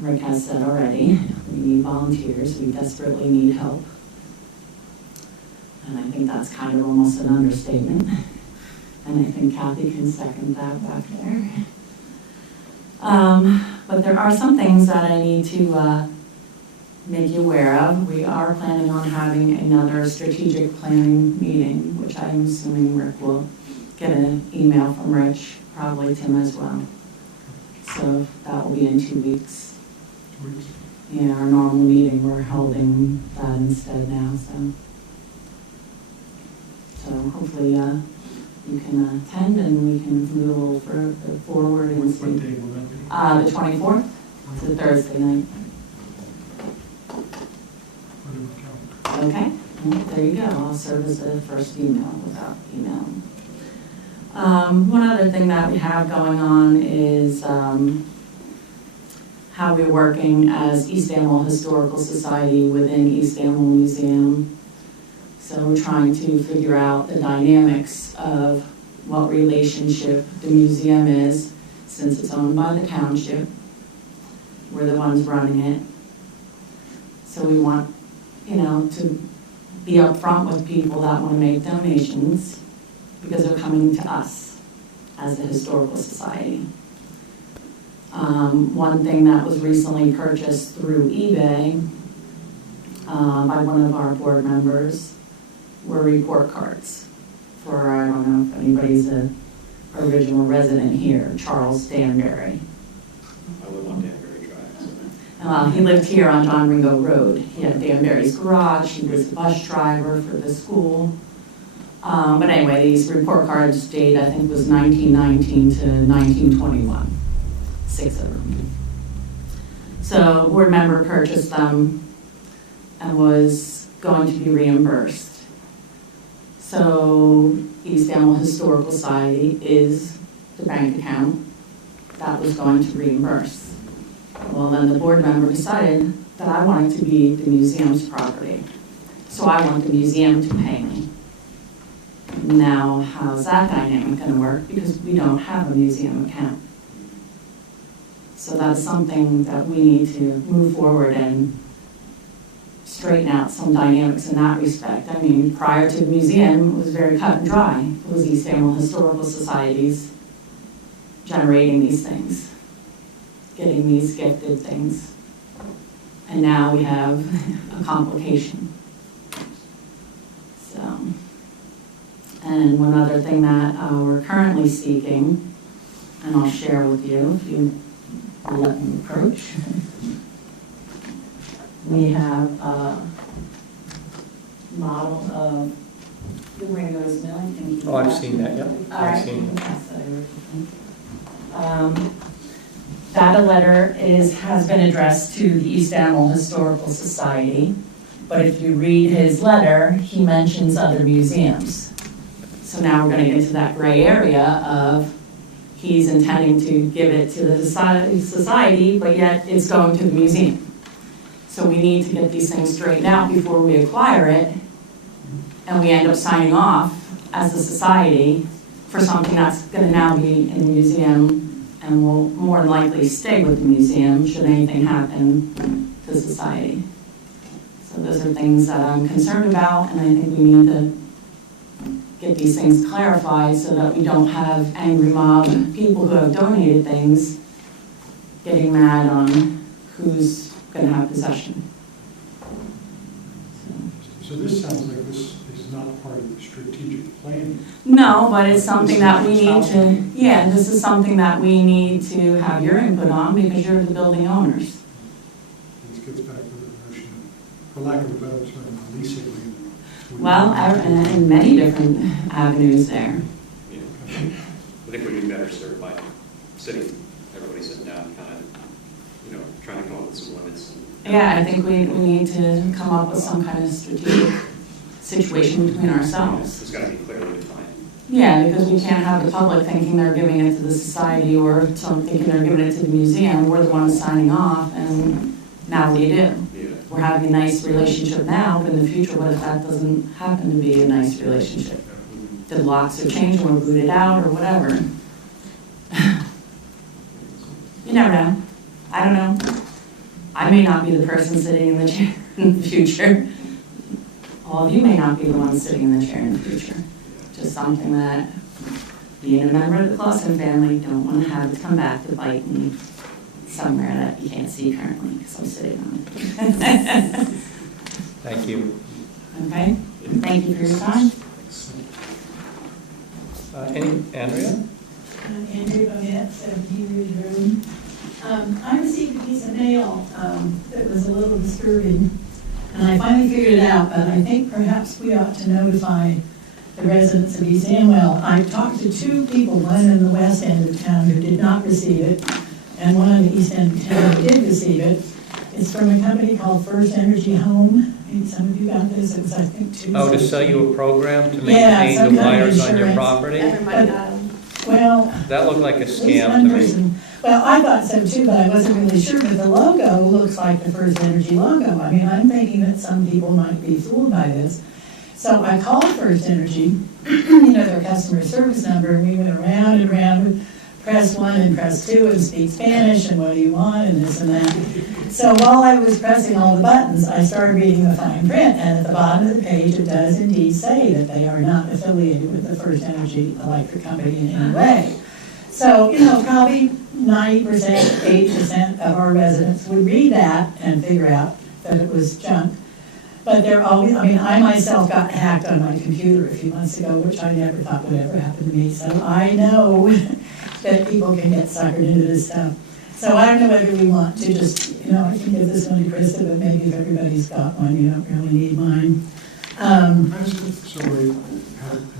Rick has said already. We need volunteers. We desperately need help. And I think that's kind of almost an understatement. And I think Kathy can second that back there. But there are some things that I need to make you aware of. We are planning on having another strategic planning meeting, which I'm assuming Rick will get an email from Rich probably Tim as well. So that will be in 2 weeks. 2 weeks. Yeah, our normal meeting, we're holding that instead now, so. So hopefully, you can attend and we can move a little further forward and What see. day will that be? The 24th, it's a Thursday night. Put it in the calendar. Okay, well, there you go. I'll serve as the first email without email. One other thing that we have going on is how we're working as East Amwell Historical Society within East Amwell Museum. So we're trying to figure out the dynamics of what relationship the museum is, since it's owned by the township. We're the ones running it. So we want, to be upfront with people that want to make donations, because they're coming to us as a historical society. One thing that was recently purchased through eBay by one of our board members were report cards for, I don't know if anybody's an original resident here, Charles Danbury. I live on Danbury Drive. He lived here on John Ringo Road. He had Danbury's garage, he was the bus driver for the school. But anyway, these report cards date, I think, was 1919 to 1921, 6 of them. So a board member purchased them and was going to be reimbursed. So East Amwell Historical Society is the bank account that was going to reimburse. Well, then the board member decided that I wanted to be the museum's property. So I want the museum to pay me. Now, how's that dynamic going to work? Because we don't have a museum account. So that's something that we need to move forward and straighten out some dynamics in that respect. I mean, prior to the museum, it was very cut and dry. It was East Amwell Historical Societies generating these things, getting these gifted things. And now we have a complication. So. And one other thing that we're currently seeking, and I'll share with you if you will let me approach. We have a model of the Ringo's Mill. Oh, I've seen that, yep. I've seen it. That letter has been addressed to the East Amwell Historical Society, but if you read his letter, he mentions other museums. So now we're going to get into that gray area of he's intending to give it to the society, but yet it's going to the museum. So we need to get these things straightened out before we acquire it, and we end up signing off as a society for something that's going to now be in the museum and will more than likely stay with the museum should anything happen to society. So those are things that I'm concerned about, and I think we need to get these things clarified so that we don't have angry mob people who have donated things getting mad on who's going to have possession. So this sounds like this is not part of the strategic plan. No, but it's something that we need to, yeah, this is something that we need to have your input on because you're the building owners. This gets back to the notion of, for lack of a better term, a lease agreement. Well, in many different avenues there. Yeah. I think we'd be better served by everybody sitting down, kind of, trying to come up with some limits. Yeah, I think we need to come up with some kind of strategic situation between ourselves. It's got to be clearly defined. Yeah, because we can't have the public thinking they're giving it to the society or some thinking they're giving it to the museum. We're the ones signing off, and now what do you do? Yeah. We're having a nice relationship now, but in the future, what if that doesn't happen to be a nice relationship? The locks are changed, we're booted out, or whatever. You never know. I don't know. I may not be the person sitting in the chair in the future. All of you may not be the ones sitting in the chair in the future. Just something that, being a member of the Clausen family, don't want to have it come back to bite me somewhere that you can't see currently because I'm sitting on it. Thank you. Okay? Thank you for your time. Andrea? Andrew Bonnet, 17 Ridge Road. I received a piece of mail that was a little disturbing, and I finally figured it out, but I think perhaps we ought to notify the residents of East Amwell. I talked to two people, one in the west end of town who did not receive it, and one in the east end of town who did receive it. It's from a company called First Energy Home. Maybe some of you got this. It was, I think, Tuesday. Oh, to sell you a program to Yeah, maintain some the kind of wires on your insurance. property? Everybody got them. Well, That looked like a at least scam one to me. person. Well, I thought so too, but I wasn't really sure, but the logo looks like the First Energy logo. I mean, I'm thinking that some people might be fooled by this. So I called First Energy, their customer service number, and we went around and around with press 1 and press 2 and speak Spanish and what do you want and this and that. So while I was pressing all the buttons, I started reading the fine print, and at the bottom of the page, it does indeed say that they are not affiliated with the First Energy Electric Company in any way. So, probably 90%, 80% of our residents would read that and figure out that it was junk. But they're always, I myself got hacked on my computer a few months ago, which I never thought would ever happen to me. So I know that people can get suckered into this stuff. So I don't know whether we want to just, I can give this one to Krista, but maybe if everybody's got one, you don't really need mine. Has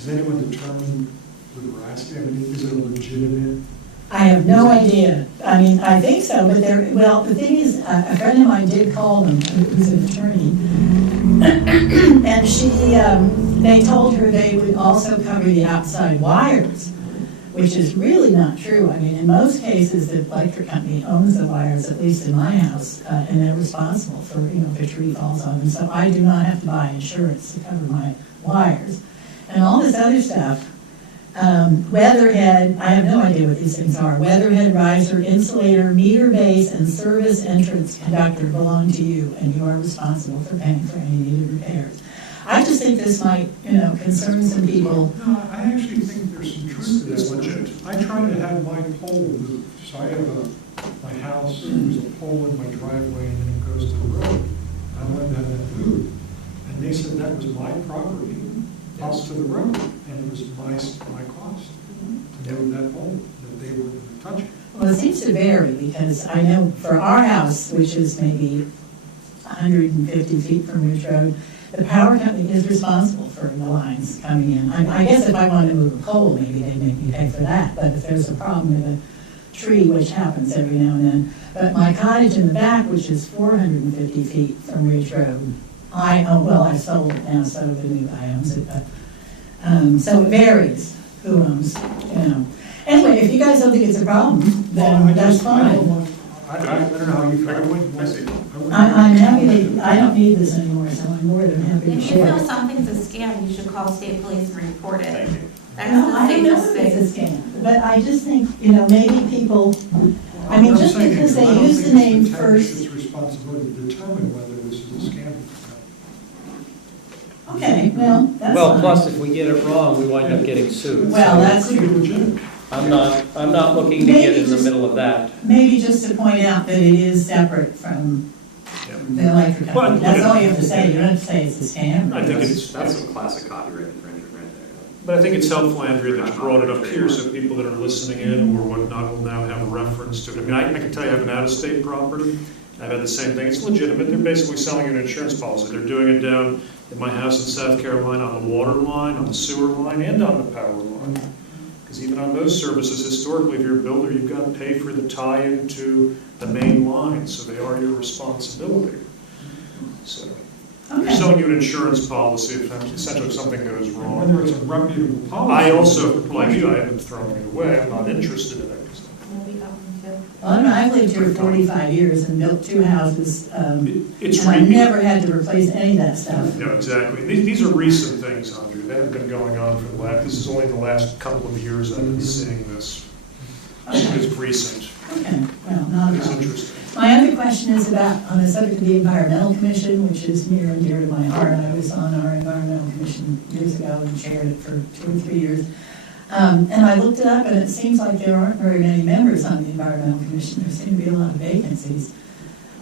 anyone determined the veracity? Is it a legitimate? I have no idea. I think so, but the thing is, a friend of mine did call them, who's an attorney, and they told her they would also cover the outside wires, which is really not true. In most cases, the electric company owns the wires, at least in my house, and they're responsible for, if a tree falls on them. So I do not have to buy insurance to cover my wires. And all this other stuff, weatherhead, I have no idea what these things are. Weatherhead, riser, insulator, meter base, and service entrance conductor belong to you, and you are responsible for paying for any needed repairs. I just think this might, concern some people. No, I actually think there's some truth to this. Legit. I try to have my pole moved. So I have my house, there's a pole in my driveway, and then it goes to the road. I wanted to have that moved. And they said that was my property, up to the road, and it was my cost to move that pole, that they were touching. Well, it seems to vary, because I know for our house, which is maybe 150 feet from Ridge Road, the power company is responsible for the lines coming in. I guess if I wanted to move a pole, maybe they'd make me pay for that, but if there's a problem with a tree, which happens every now and then. But my cottage in the back, which is 450 feet from Ridge Road, I sold it now, so the new guy owns it, but, so it varies who owns, Anyway, if you guys don't think it's a problem, then that's fine. I don't know how you feel. I'm happy I don't need this anymore, so I'm more than happy to If you share feel it. something's a scam, you should call state police and report it. Thank you. That's No, the I don't know safest if thing. it's a scam, but I just think, maybe people, just because they use the name first. It's responsibility to determine whether this is a scam. Okay, well, that's Well, fine. plus if we get it wrong, we wind up getting sued. Well, So that's Pretty true. legitimate. I'm not looking to get in the middle of that. Maybe just to point out that it is separate from the electric company. Well, That's all you have to say. You don't have to say it's a scam. I think That's some classic copyright infringement right there. But I think it's helpful, Andrea, that you brought it up here, so people that are listening in or whatnot will now have a reference to it. I can tell you I have an out-of-state property. I've had the same thing. It's legitimate. They're basically selling you an insurance policy. They're doing it down in my house in South Carolina on the water line, on the sewer line, and on the power line. Because even on those services, historically, if you're a builder, you've got to pay for the tie-in to the main line, so they are your responsibility. So they're Okay. selling you an insurance policy essentially if something goes wrong. Whether it's a reputable policy. I also, like you, I haven't thrown it away. I'm not interested in it. Yeah, we got them too. Well, I've lived here 45 years and built 2 houses, It's and I've re- never had to replace any of that stuff. No, exactly. These are recent things, Andrea. They haven't been going on for the last, this is only the last couple of years I've been seeing this. It's recent. Okay, well, not a It's problem. interesting. My other question is about, on the subject of the Environmental Commission, which is near and dear to my heart. I was on our Environmental Commission years ago and chaired it for 2 or 3 years. And I looked it up, and it seems like there aren't very many members on the Environmental Commission. There seem to be a lot of vacancies.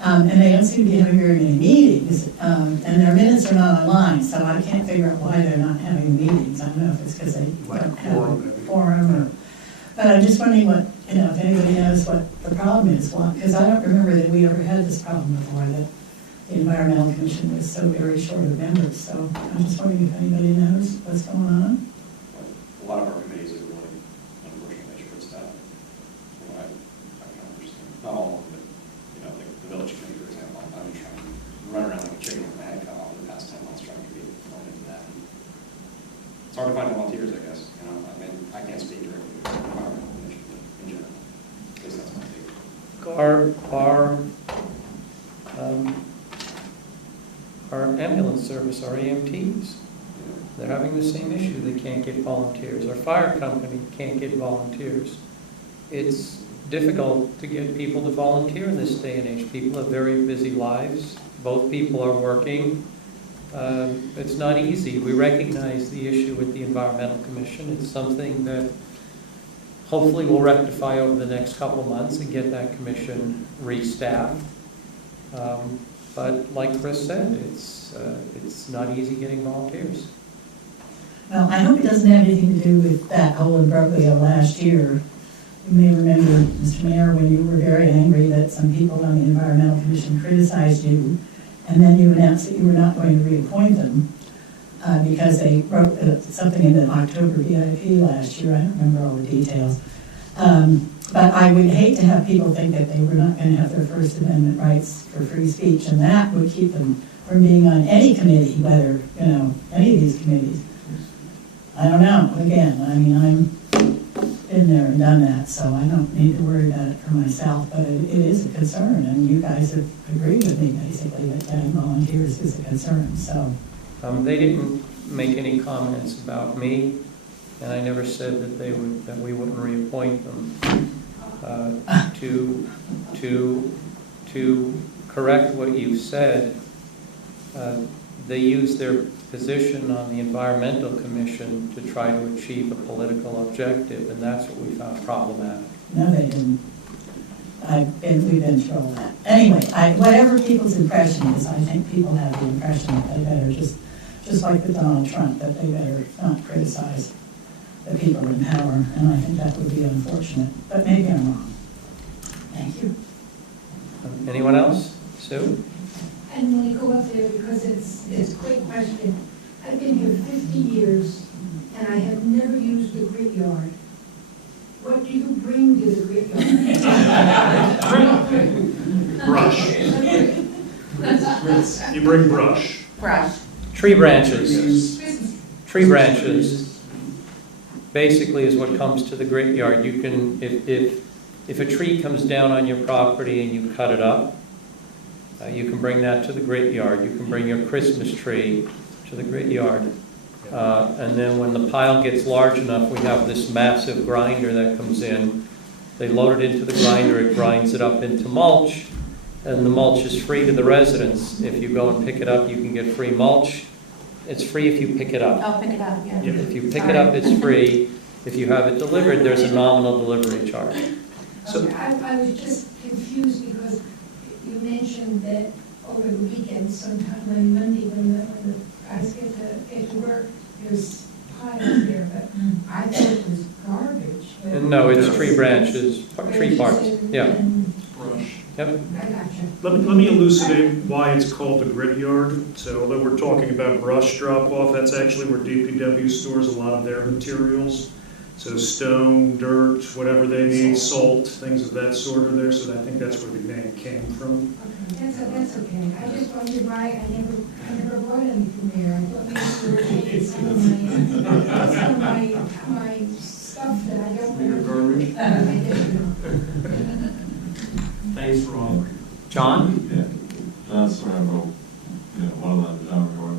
And they don't seem to be having very many meetings, and their minutes are not online, so I can't figure out why they're not having meetings. I don't know if it's because they Lack don't of have quorum, a maybe. quorum or. But I'm just wondering what, if anybody knows what the problem is, because I don't remember that we ever had this problem before, that the Environmental Commission was so very short of members, so I'm just wondering if anybody knows what's going on. A lot of our committees are really unfortunately short-staffed. I can understand, not all of them, but, the village committee, for example, I've been trying to run around like a chicken with my head cut off the past 10 months trying to get thrown into that. It's hard to find volunteers, I guess, I mean, I can't speak directly to the environmental commission, but in general, at least that's my take. Our ambulance service, our EMTs, they're having the same issue. They can't get volunteers. Our fire company can't get volunteers. It's difficult to get people to volunteer in this day and age. People have very busy lives. Both people are working. It's not easy. We recognize the issue with the Environmental Commission. It's something that hopefully we'll rectify over the next couple months and get that commission restaffed. But like Chris said, it's not easy getting volunteers. Well, I hope it doesn't have anything to do with that whole imbroglio last year. You may remember, Mr. Mayor, when you were very angry that some people on the Environmental Commission criticized you, and then you announced that you were not going to reappoint them because they wrote something in the October VIP last year. I don't remember all the details. But I would hate to have people think that they were not going to have their First Amendment rights for free speech, and that would keep them from being on any committee, whether, any of these committees. I don't know. Again, I mean, I'm been there and done that, so I don't need to worry about it for myself, but it is a concern, and you guys have agreed with me, basically, that getting volunteers is a concern, so. They didn't make any comments about me, and I never said that we wouldn't reappoint them. To correct what you said, they use their position on the Environmental Commission to try to achieve a political objective, and that's what we found problematic. No, they didn't. We've been through all that. Anyway, whatever people's impression is, I think people have the impression that they better just like with Donald Trump, that they better not criticize the people in power, and I think that would be unfortunate, but maybe I'm wrong. Thank you. Anyone else? Sue? I'm going to go up there because it's a quick question. I've been here 50 years, and I have never used the grit yard. What do you bring to the grit yard? Brush. You bring brush. Brush. Tree branches. Tree branches basically is what comes to the grit yard. You can, if a tree comes down on your property and you cut it up, you can bring that to the grit yard. You can bring your Christmas tree to the grit yard. And then when the pile gets large enough, we have this massive grinder that comes in. They load it into the grinder, it grinds it up into mulch, and the mulch is free to the residents. If you go and pick it up, you can get free mulch. It's free if you pick it up. I'll pick it up, yeah. If you pick it up, it's free. If you have it delivered, there's a nominal delivery charge. So I was just confused because you mentioned that over the weekend, sometime on Monday, when the guys get to work, there's piles there, but I thought it was garbage. No, it's tree branches, tree parts. Yeah. Brush. Yep. I gotcha. Let me elucidate why it's called the grit yard. So although we're talking about brush drop-off, that's actually where DPW stores a lot of their materials. So stone, dirt, whatever they need, salt, things of that sort are there. So I think that's where the name came from. Okay, that's okay. I just wondered why I never brought anything there. I thought maybe you were taking some of my stuff that I don't remember. Thanks for offering. John? Yeah, John Sorrento, one of the John McGraw.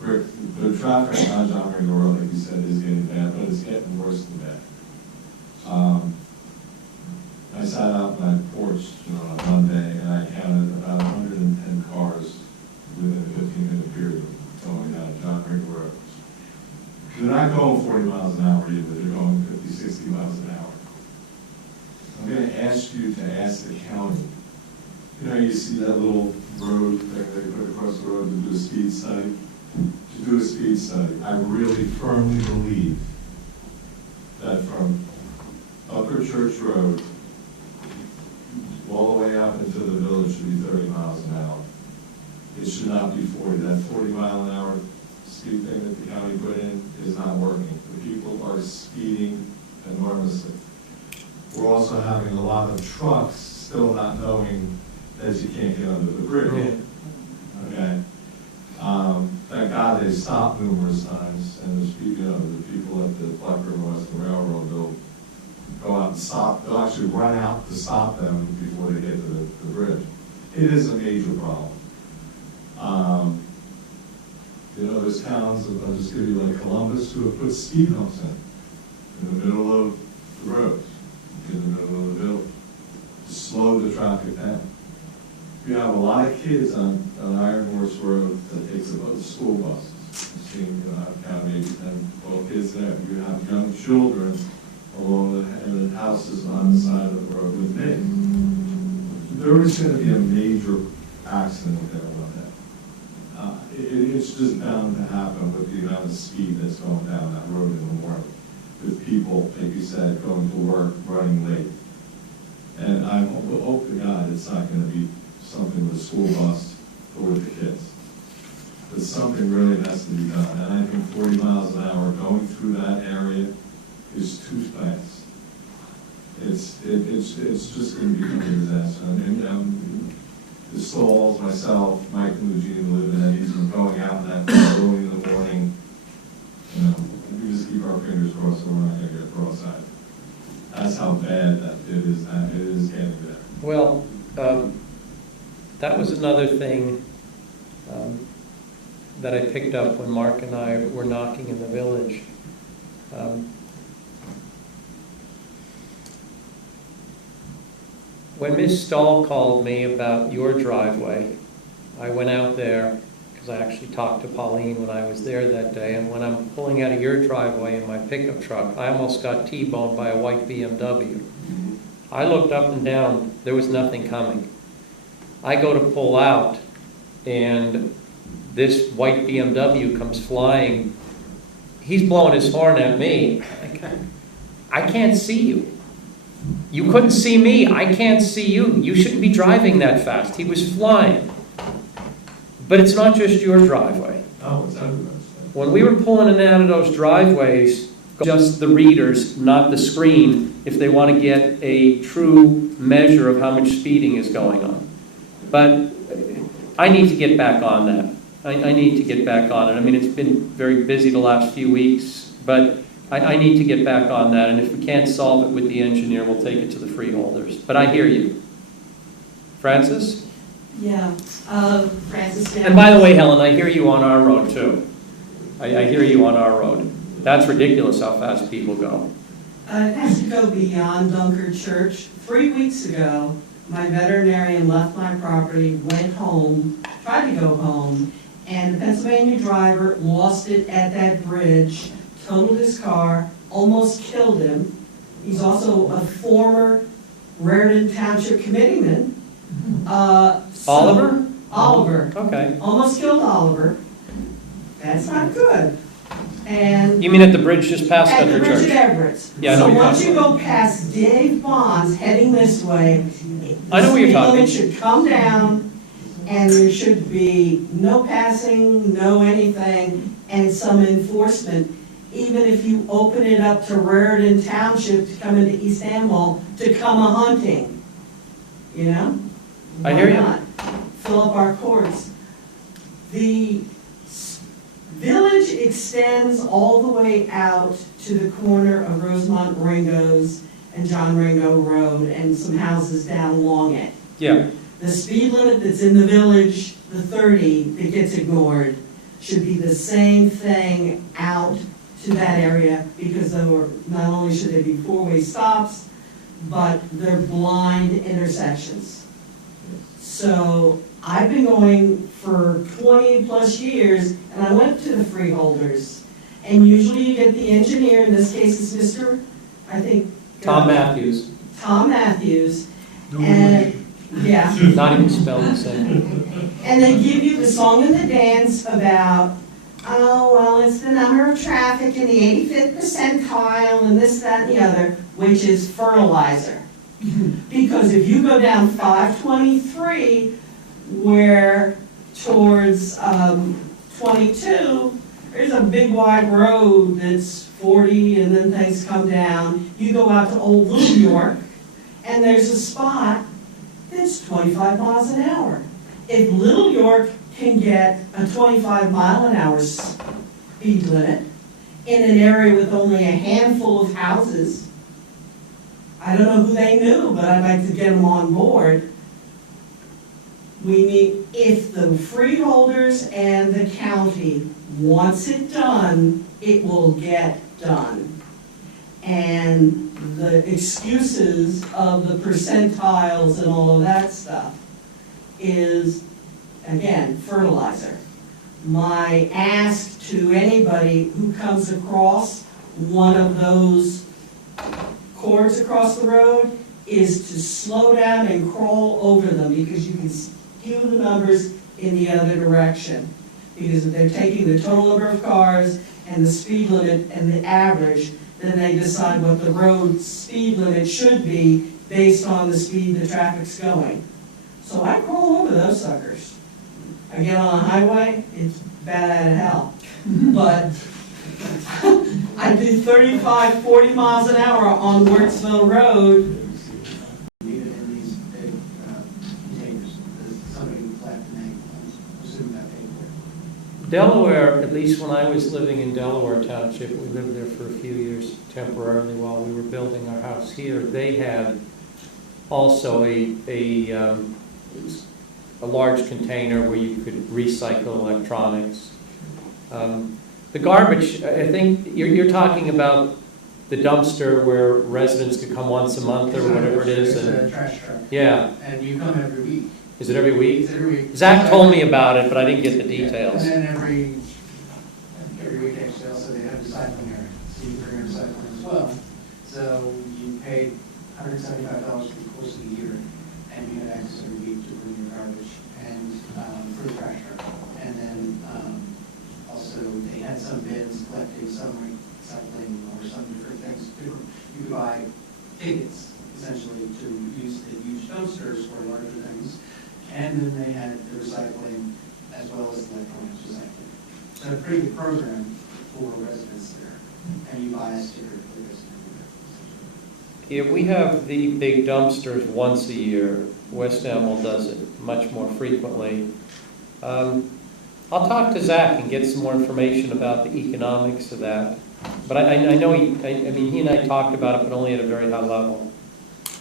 Rick, the traffic on John McGraw, like you said, is getting bad, but it's getting worse than that. I sat out my porch on Monday and I counted about 110 cars within a 15-minute period going down John McGraw. They're not going 40 miles an hour either, they're going 50, 60 miles an hour. I'm going to ask you to ask the county. You see that little road thing they put across the road to do a speed study? To do a speed study. I really firmly believe that from Dunker Church Road, all the way out into the village should be 30 miles an hour. It should not be 40. That 40-mile-an-hour speed thing that the county put in is not working. The people are speeding enormously. We're also having a lot of trucks still not knowing that you can't get under the bridge. Okay? Thank God they stopped numerous times, and the people at the Black River Western Railroad, they'll go out and stop, they'll actually run out to stop them before they get to the bridge. It is a major problem. There's towns, I'll just give you like Columbus, who have put speed humps in the middle of the roads, in the middle of the village, to slow the traffic down. You have a lot of kids on Iron Horse Road that takes about school buses. You've seen, county and all kids there. You have young children along the houses on the side of the road with me. There is going to be a major accident there one day. It's just bound to happen with the amount of speed that's going down that road in the morning, with people, like you said, going to work, running late. And I hope to God it's not going to be something with a school bus or with the kids. But something really has to be done. And I think 40 miles an hour going through that area is too fast. It's just going to become a disaster. The Stalls, myself, Mike and Eugene live in it. He's been going out in that early in the morning. We just keep our fingers crossed so we're not going to get cross-eyed. That's how bad that it is getting there. Well, that was another thing that I picked up when Mark and I were knocking in the village. When Ms. Stahl called me about your driveway, I went out there because I actually talked to Pauline when I was there that day, and when I'm pulling out of your driveway in my pickup truck, I almost got T-boned by a white BMW. I looked up and down, there was nothing coming. I go to pull out, and this white BMW comes flying. He's blowing his horn at me. I can't see you. You couldn't see me. I can't see you. You shouldn't be driving that fast. He was flying. But it's not just your driveway. Oh, it's everywhere. When we were pulling in and out of those driveways, just the readers, not the screen, if they want to get a true measure of how much speeding is going on. But I need to get back on that. I need to get back on it. I mean, it's been very busy the last few weeks, but I need to get back on that. And if we can't solve it with the engineer, we'll take it to the freeholders. But I hear you. Francis? Yeah, Francis. And by the way, Helen, I hear you on our road too. I hear you on our road. That's ridiculous how fast people go. It has to go beyond Dunker Church. 3 weeks ago, my veterinarian left my property, went home, tried to go home, and the Pennsylvania driver lost it at that bridge, totaled his car, almost killed him. He's also a former Raritan Township committeeman. Oliver? Oliver. Okay. Almost killed Oliver. That's not good. And You mean at the bridge just past at Dunker the bridge Church? at Everett's. Yeah, I know So what you're once talking you go past Dave Bonds heading this way, I know what you're the talking. speed limit should come down, and there should be no passing, no anything, and some enforcement, even if you open it up to Raritan Township to come into East Amwell to come a-hunting, you know? I hear you. Why not? Fill up our courts. The village extends all the way out to the corner of Rosemont Ringo's and John Ringo Road and some houses down along it. Yeah. The speed limit that's in the village, the 30 that gets ignored, should be the same thing out to that area, because not only should they be four-way stops, but they're blind intersections. So I've been going for 20 plus years, and I went to the freeholders. And usually you get the engineer, in this case it's Mr., I think. Tom Matthews. Tom Matthews. And, yeah. Not even spelled the same. And they give you the song and the dance about, oh, well, it's the number of traffic in the 85th percentile and this, that, and the other. which is fertilizer. Because if you go down 523, where towards 22, there's a big wide road that's 40 and then things come down. You go out to Old Little York and there's a spot that's 25 miles an hour. If Little York can get a 25-mile-an-hour speed limit in an area with only a handful of houses, I don't know who they knew, but I'd like to get them on board. We need, if the freeholders and the county wants it done, it will get done. And the excuses of the percentiles and all of that stuff is, again, fertilizer. My ask to anybody who comes across one of those cords across the road is to slow down and crawl over them, because you can skew the numbers in the other direction. Because if they're taking the total number of cars and the speed limit and the average, then they decide what the road speed limit should be based on the speed the traffic's going. So I crawl over those suckers. I get on a highway, it's bad out of hell. But I do 35, 40 miles an hour on Wirtsville Road. Leave it in these big containers, somebody would collect and they assume that paid for it. Delaware, at least when I was living in Delaware Township, we lived there for a few years temporarily while we were building our house here. They had also a large container where you could recycle electronics. The garbage, I think you're talking about the dumpster where residents could come once a month or whatever it is. It's And, a trash truck. yeah. And you come every week. Is it every week? It's every week. Zach told me about it, but I didn't get the details. And then every week actually also they have recycling area, so you bring your recycling as well. So you pay $175 for the course of the year, and you have access every week to bring your garbage and for the trash truck. And then also they had some bins collecting some recycling or some different things. You could buy tickets essentially to use the huge dumpsters for larger things. And then they had the recycling as well as electronics recycling. So a pretty good program for residents there. And you buy a sticker for the resident. Yeah, we have the big dumpsters once a year. West Amwell does it much more frequently. I'll talk to Zach and get some more information about the economics of that. But I know he and I talked about it, but only at a very high level.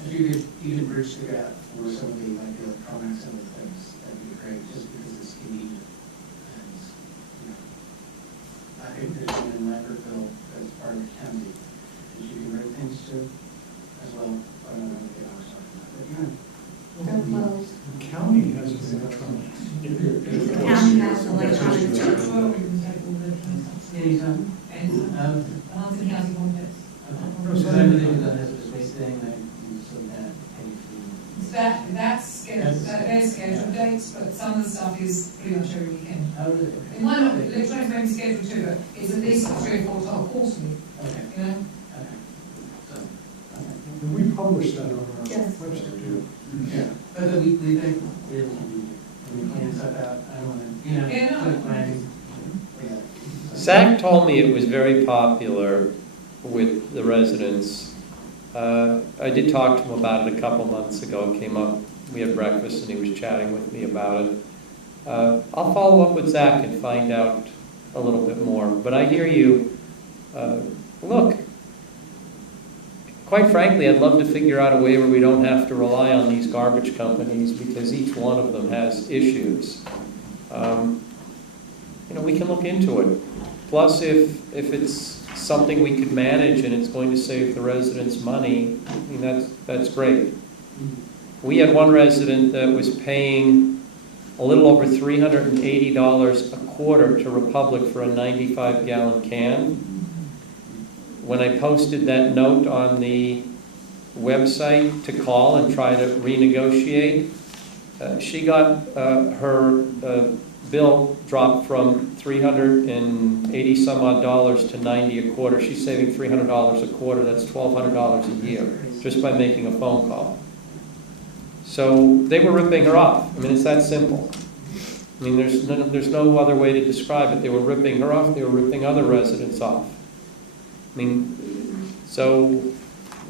If you could even bridge the gap for some of the like electronics and other things, that'd be great, just because it's convenient. And, you know, I think there's one in Lambertville that's part of the county, that you can rent things to as well. I don't know what I was talking about, but yeah. The county has electronics. The county has electronics. Anytime. Hamilton County won't get. Because I really do that hazardous waste thing, I use some of that. That's scheduled, there's scheduled dates, but some of the stuff is pretty much every weekend. Oh, really? It might not, electronics may be scheduled too, but it's at least 3 or 4 times quarterly, Okay, you know? okay. So, okay. And we publish that on our Yes. website too. Yeah, but the weekly thing, really convenient. When we plan stuff out, I don't want to, you know, Yeah, no. quick planning. Yeah. Zach told me it was very popular with the residents. I did talk to him about it a couple months ago. It came up, we had breakfast and he was chatting with me about it. I'll follow up with Zach and find out a little bit more. But I hear you. Look, quite frankly, I'd love to figure out a way where we don't have to rely on these garbage companies, because each one of them has issues. We can look into it. Plus, if it's something we could manage and it's going to save the residents money, I mean, that's great. We had one resident that was paying a little over $380 a quarter to Republic for a 95-gallon can. When I posted that note on the website to call and try to renegotiate, she got her bill dropped from $380 some odd to $90 a quarter. She's saving $300 a quarter. That's $1,200 a year just by making a phone call. So they were ripping her off. I mean, it's that simple. I mean, there's no other way to describe it. They were ripping her off. They were ripping other residents off. I mean, so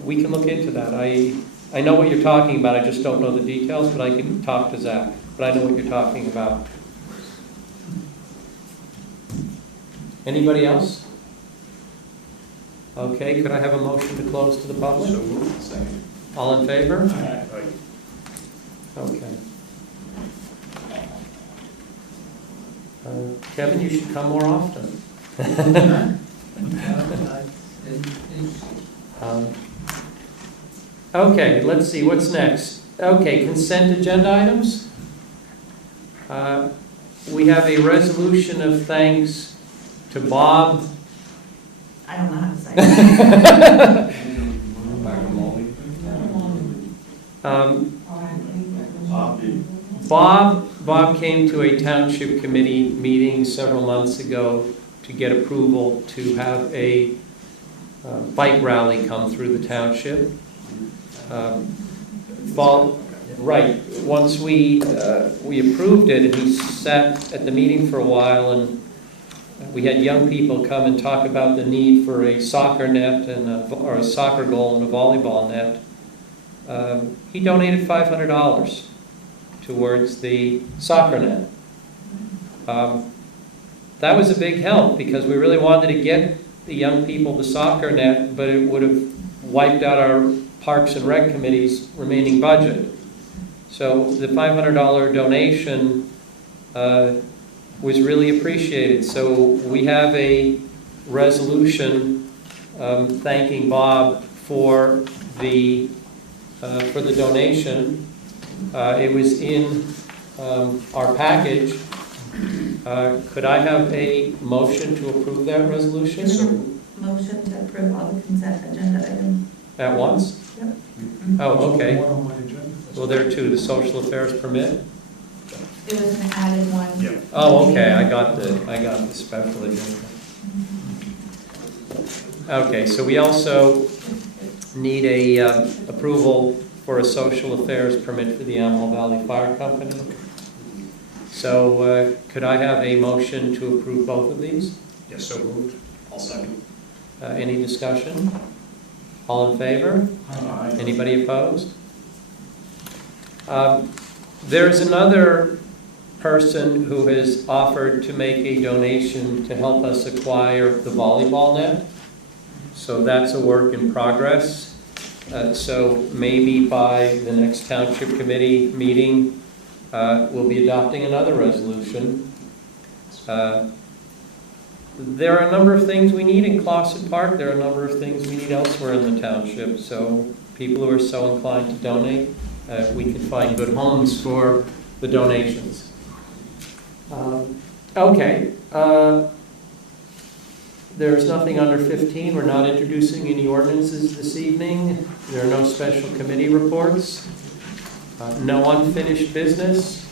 we can look into that. I know what you're talking about. I just don't know the details, but I can talk to Zach. But I know what you're talking about. Anybody else? Okay, could I have a motion to close to the public? So moved. Second. All in favor? Aye. Okay. Kevin, you should come more often. Okay, let's see, what's next? Okay, consent agenda items. We have a resolution of thanks to Bob. I don't know how to say it. Bob came to a township committee meeting several months ago to get approval to have a bike rally come through the township. Right, once we approved it, and he sat at the meeting for a while, and we had young people come and talk about the need for a soccer net or a soccer goal and a volleyball net. He donated $500 towards the soccer net. That was a big help because we really wanted to get the young people the soccer net, but it would have wiped out our Parks and Rec Committee's remaining budget. So the $500 donation was really appreciated. So we have a resolution thanking Bob for the donation. It was in our package. Could I have a motion to approve that resolution? Motion to approve all the consent agenda items. At once? Yep. Oh, okay. Well, there are two, the social affairs permit. It was an added one. Yeah. Oh, okay, I got the special agenda. Okay, so we also need a approval for a social affairs permit for the Amwell Valley Fire Company. So could I have a motion to approve both of these? Yes, so moved. I'll second. Any discussion? All in favor? Aye. Anybody opposed? There's another person who has offered to make a donation to help us acquire the volleyball net. So that's a work in progress. So maybe by the next Township Committee meeting, we'll be adopting another resolution. There are a number of things we need in Clausen Park. There are a number of things we need elsewhere in the township. So people who are so inclined to donate, we can find good homes for the donations. Okay. There's nothing under 15. We're not introducing any ordinances this evening. There are no special committee reports. No unfinished business.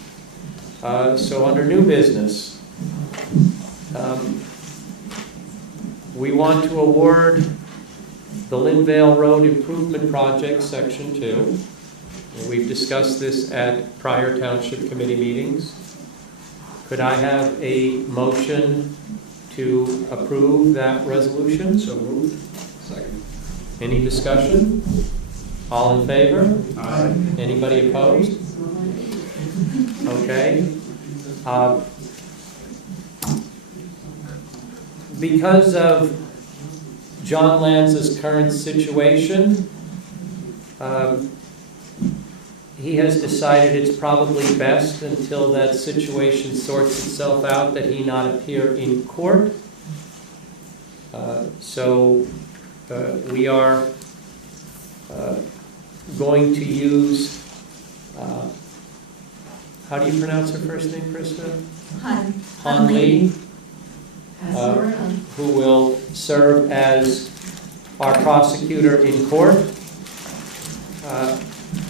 So under new business, we want to award the Linvale Road Improvement Project, Section 2. We've discussed this at prior Township Committee meetings. Could I have a motion to approve that resolution? So moved. Second. Any discussion? All in favor? Aye. Anybody opposed? Okay. Because of John Lanza's current situation, he has decided it's probably best until that situation sorts itself out that he not appear in court. So we are going to use, how do you pronounce her first name, Krista? Han Lee. Who will serve as our prosecutor in court.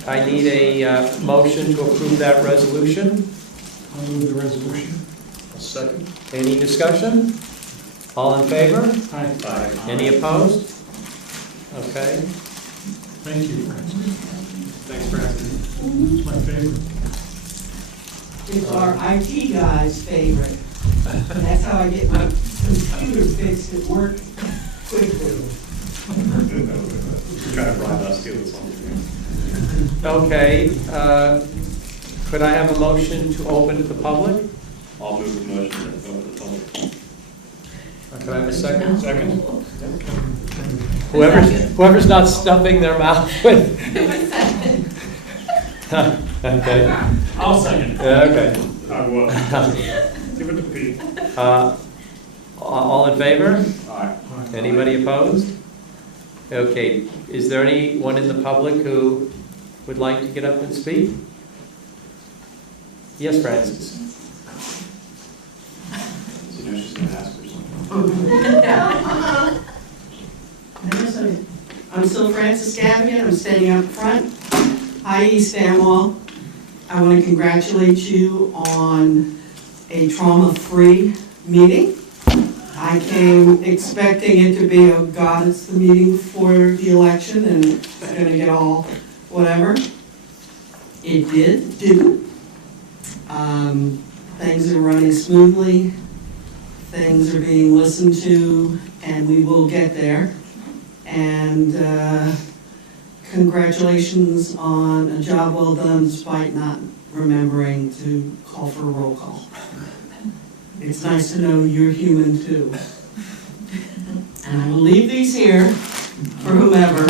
I need a motion to approve that resolution. I'll move the resolution. Second. Any discussion? All in favor? Aye. Any opposed? Okay. Thank you, Francis. Thanks, Francis. It's my favorite. It's our IT guy's favorite. That's how I get my computer fixed at work quickly. Trying to bribe us too, it's all. Okay, could I have a motion to open to the public? I'll move the motion to open the public. Could I have a second? Second. Whoever's not stuffing their mouth with. Okay. I'll second. Yeah, okay. I will. Give it to Pete. All in favor? Aye. Anybody opposed? Okay, is there anyone in the public who would like to get up and speak? Yes, Francis. So you know she's gonna ask for something. I'm still Frances Gavigan, I'm standing up front. Hi, East Amwell. I want to congratulate you on a trauma-free meeting. I came expecting it to be, oh God, it's the meeting for the election and it's gonna get all whatever. It didn't. Things are running smoothly, things are being listened to, and we will get there. And congratulations on a job well done despite not remembering to call for a roll call. It's nice to know you're human too. And I will leave these here for whomever.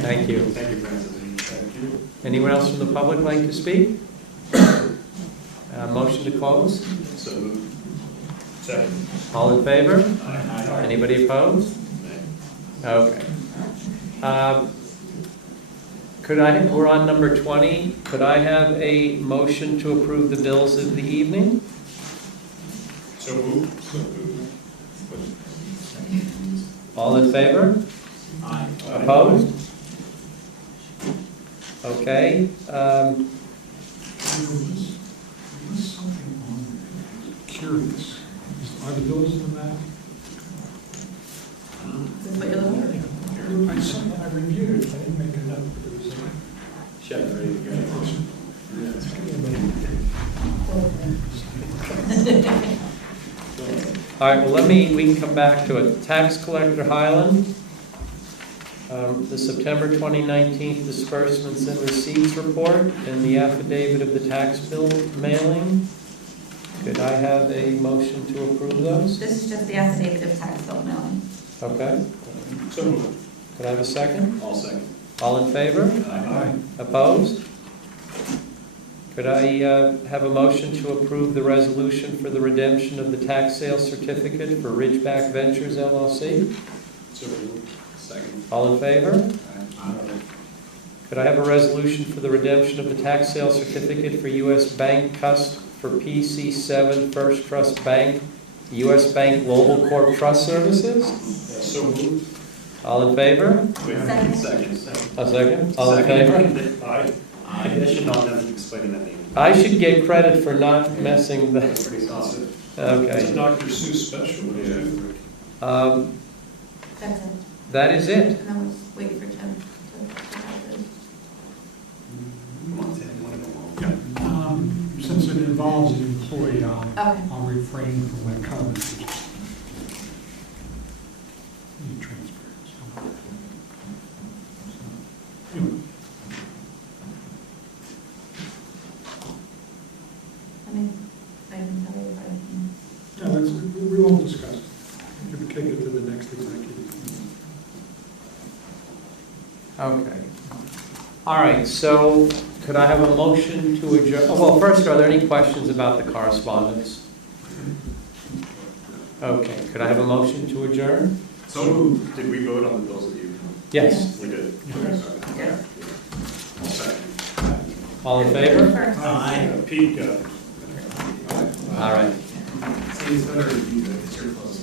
Thank you. Thank you, Francis. Thank you. Anyone else from the public like to speak? Motion to close? So moved. Second. All in favor? Aye. Anybody opposed? Okay. We're on number 20. Could I have a motion to approve the bills of the evening? So moved. All in favor? Aye. Opposed? Okay. There's something on there. Curious. Are the bills in the back? I reviewed it. I didn't make a note. But it was Check ready to go. All right, well, we can come back to it. Tax Collector Highland, the September 2019 disbursements and receipts report and the affidavit of the tax bill mailing. Could I have a motion to approve those? This is just the affidavit of tax bill mailing. Okay. So moved. Could I have a second? All second. All in favor? Aye. Opposed? Could I have a motion to approve the resolution for the redemption of the tax sale certificate for Ridgeback Ventures LLC? So moved. Second. All in favor? Could I have a resolution for the redemption of the tax sale certificate for U.S. Bank Cust for PC7 First Trust Bank, U.S. Bank Global Corp Trust Services? So moved. All in favor? Second. Second. A second? All in favor? Aye. I should not have explained that name. I should get credit for not messing the, That's pretty awesome. It's okay. a Dr. Seuss special. That's it. That is it. And then we'll wait for Tim to have those. Come on, Tim, you want to go home? Since it involves an employee, Okay. I'll refrain from my comments. Need transparency. Anyway, I mean, I can tell you if I can. no, we won't discuss it. You can take it to the next executive. Okay. All right, so could I have a motion to adjourn? Oh, well, first, are there any questions about the correspondence? Okay, could I have a motion to adjourn? So, did we vote on the bills of the evening? Yes. We did. Yes. All second. All in favor? Pete got it. All right. See, it's better if you do that, 'cause you're close.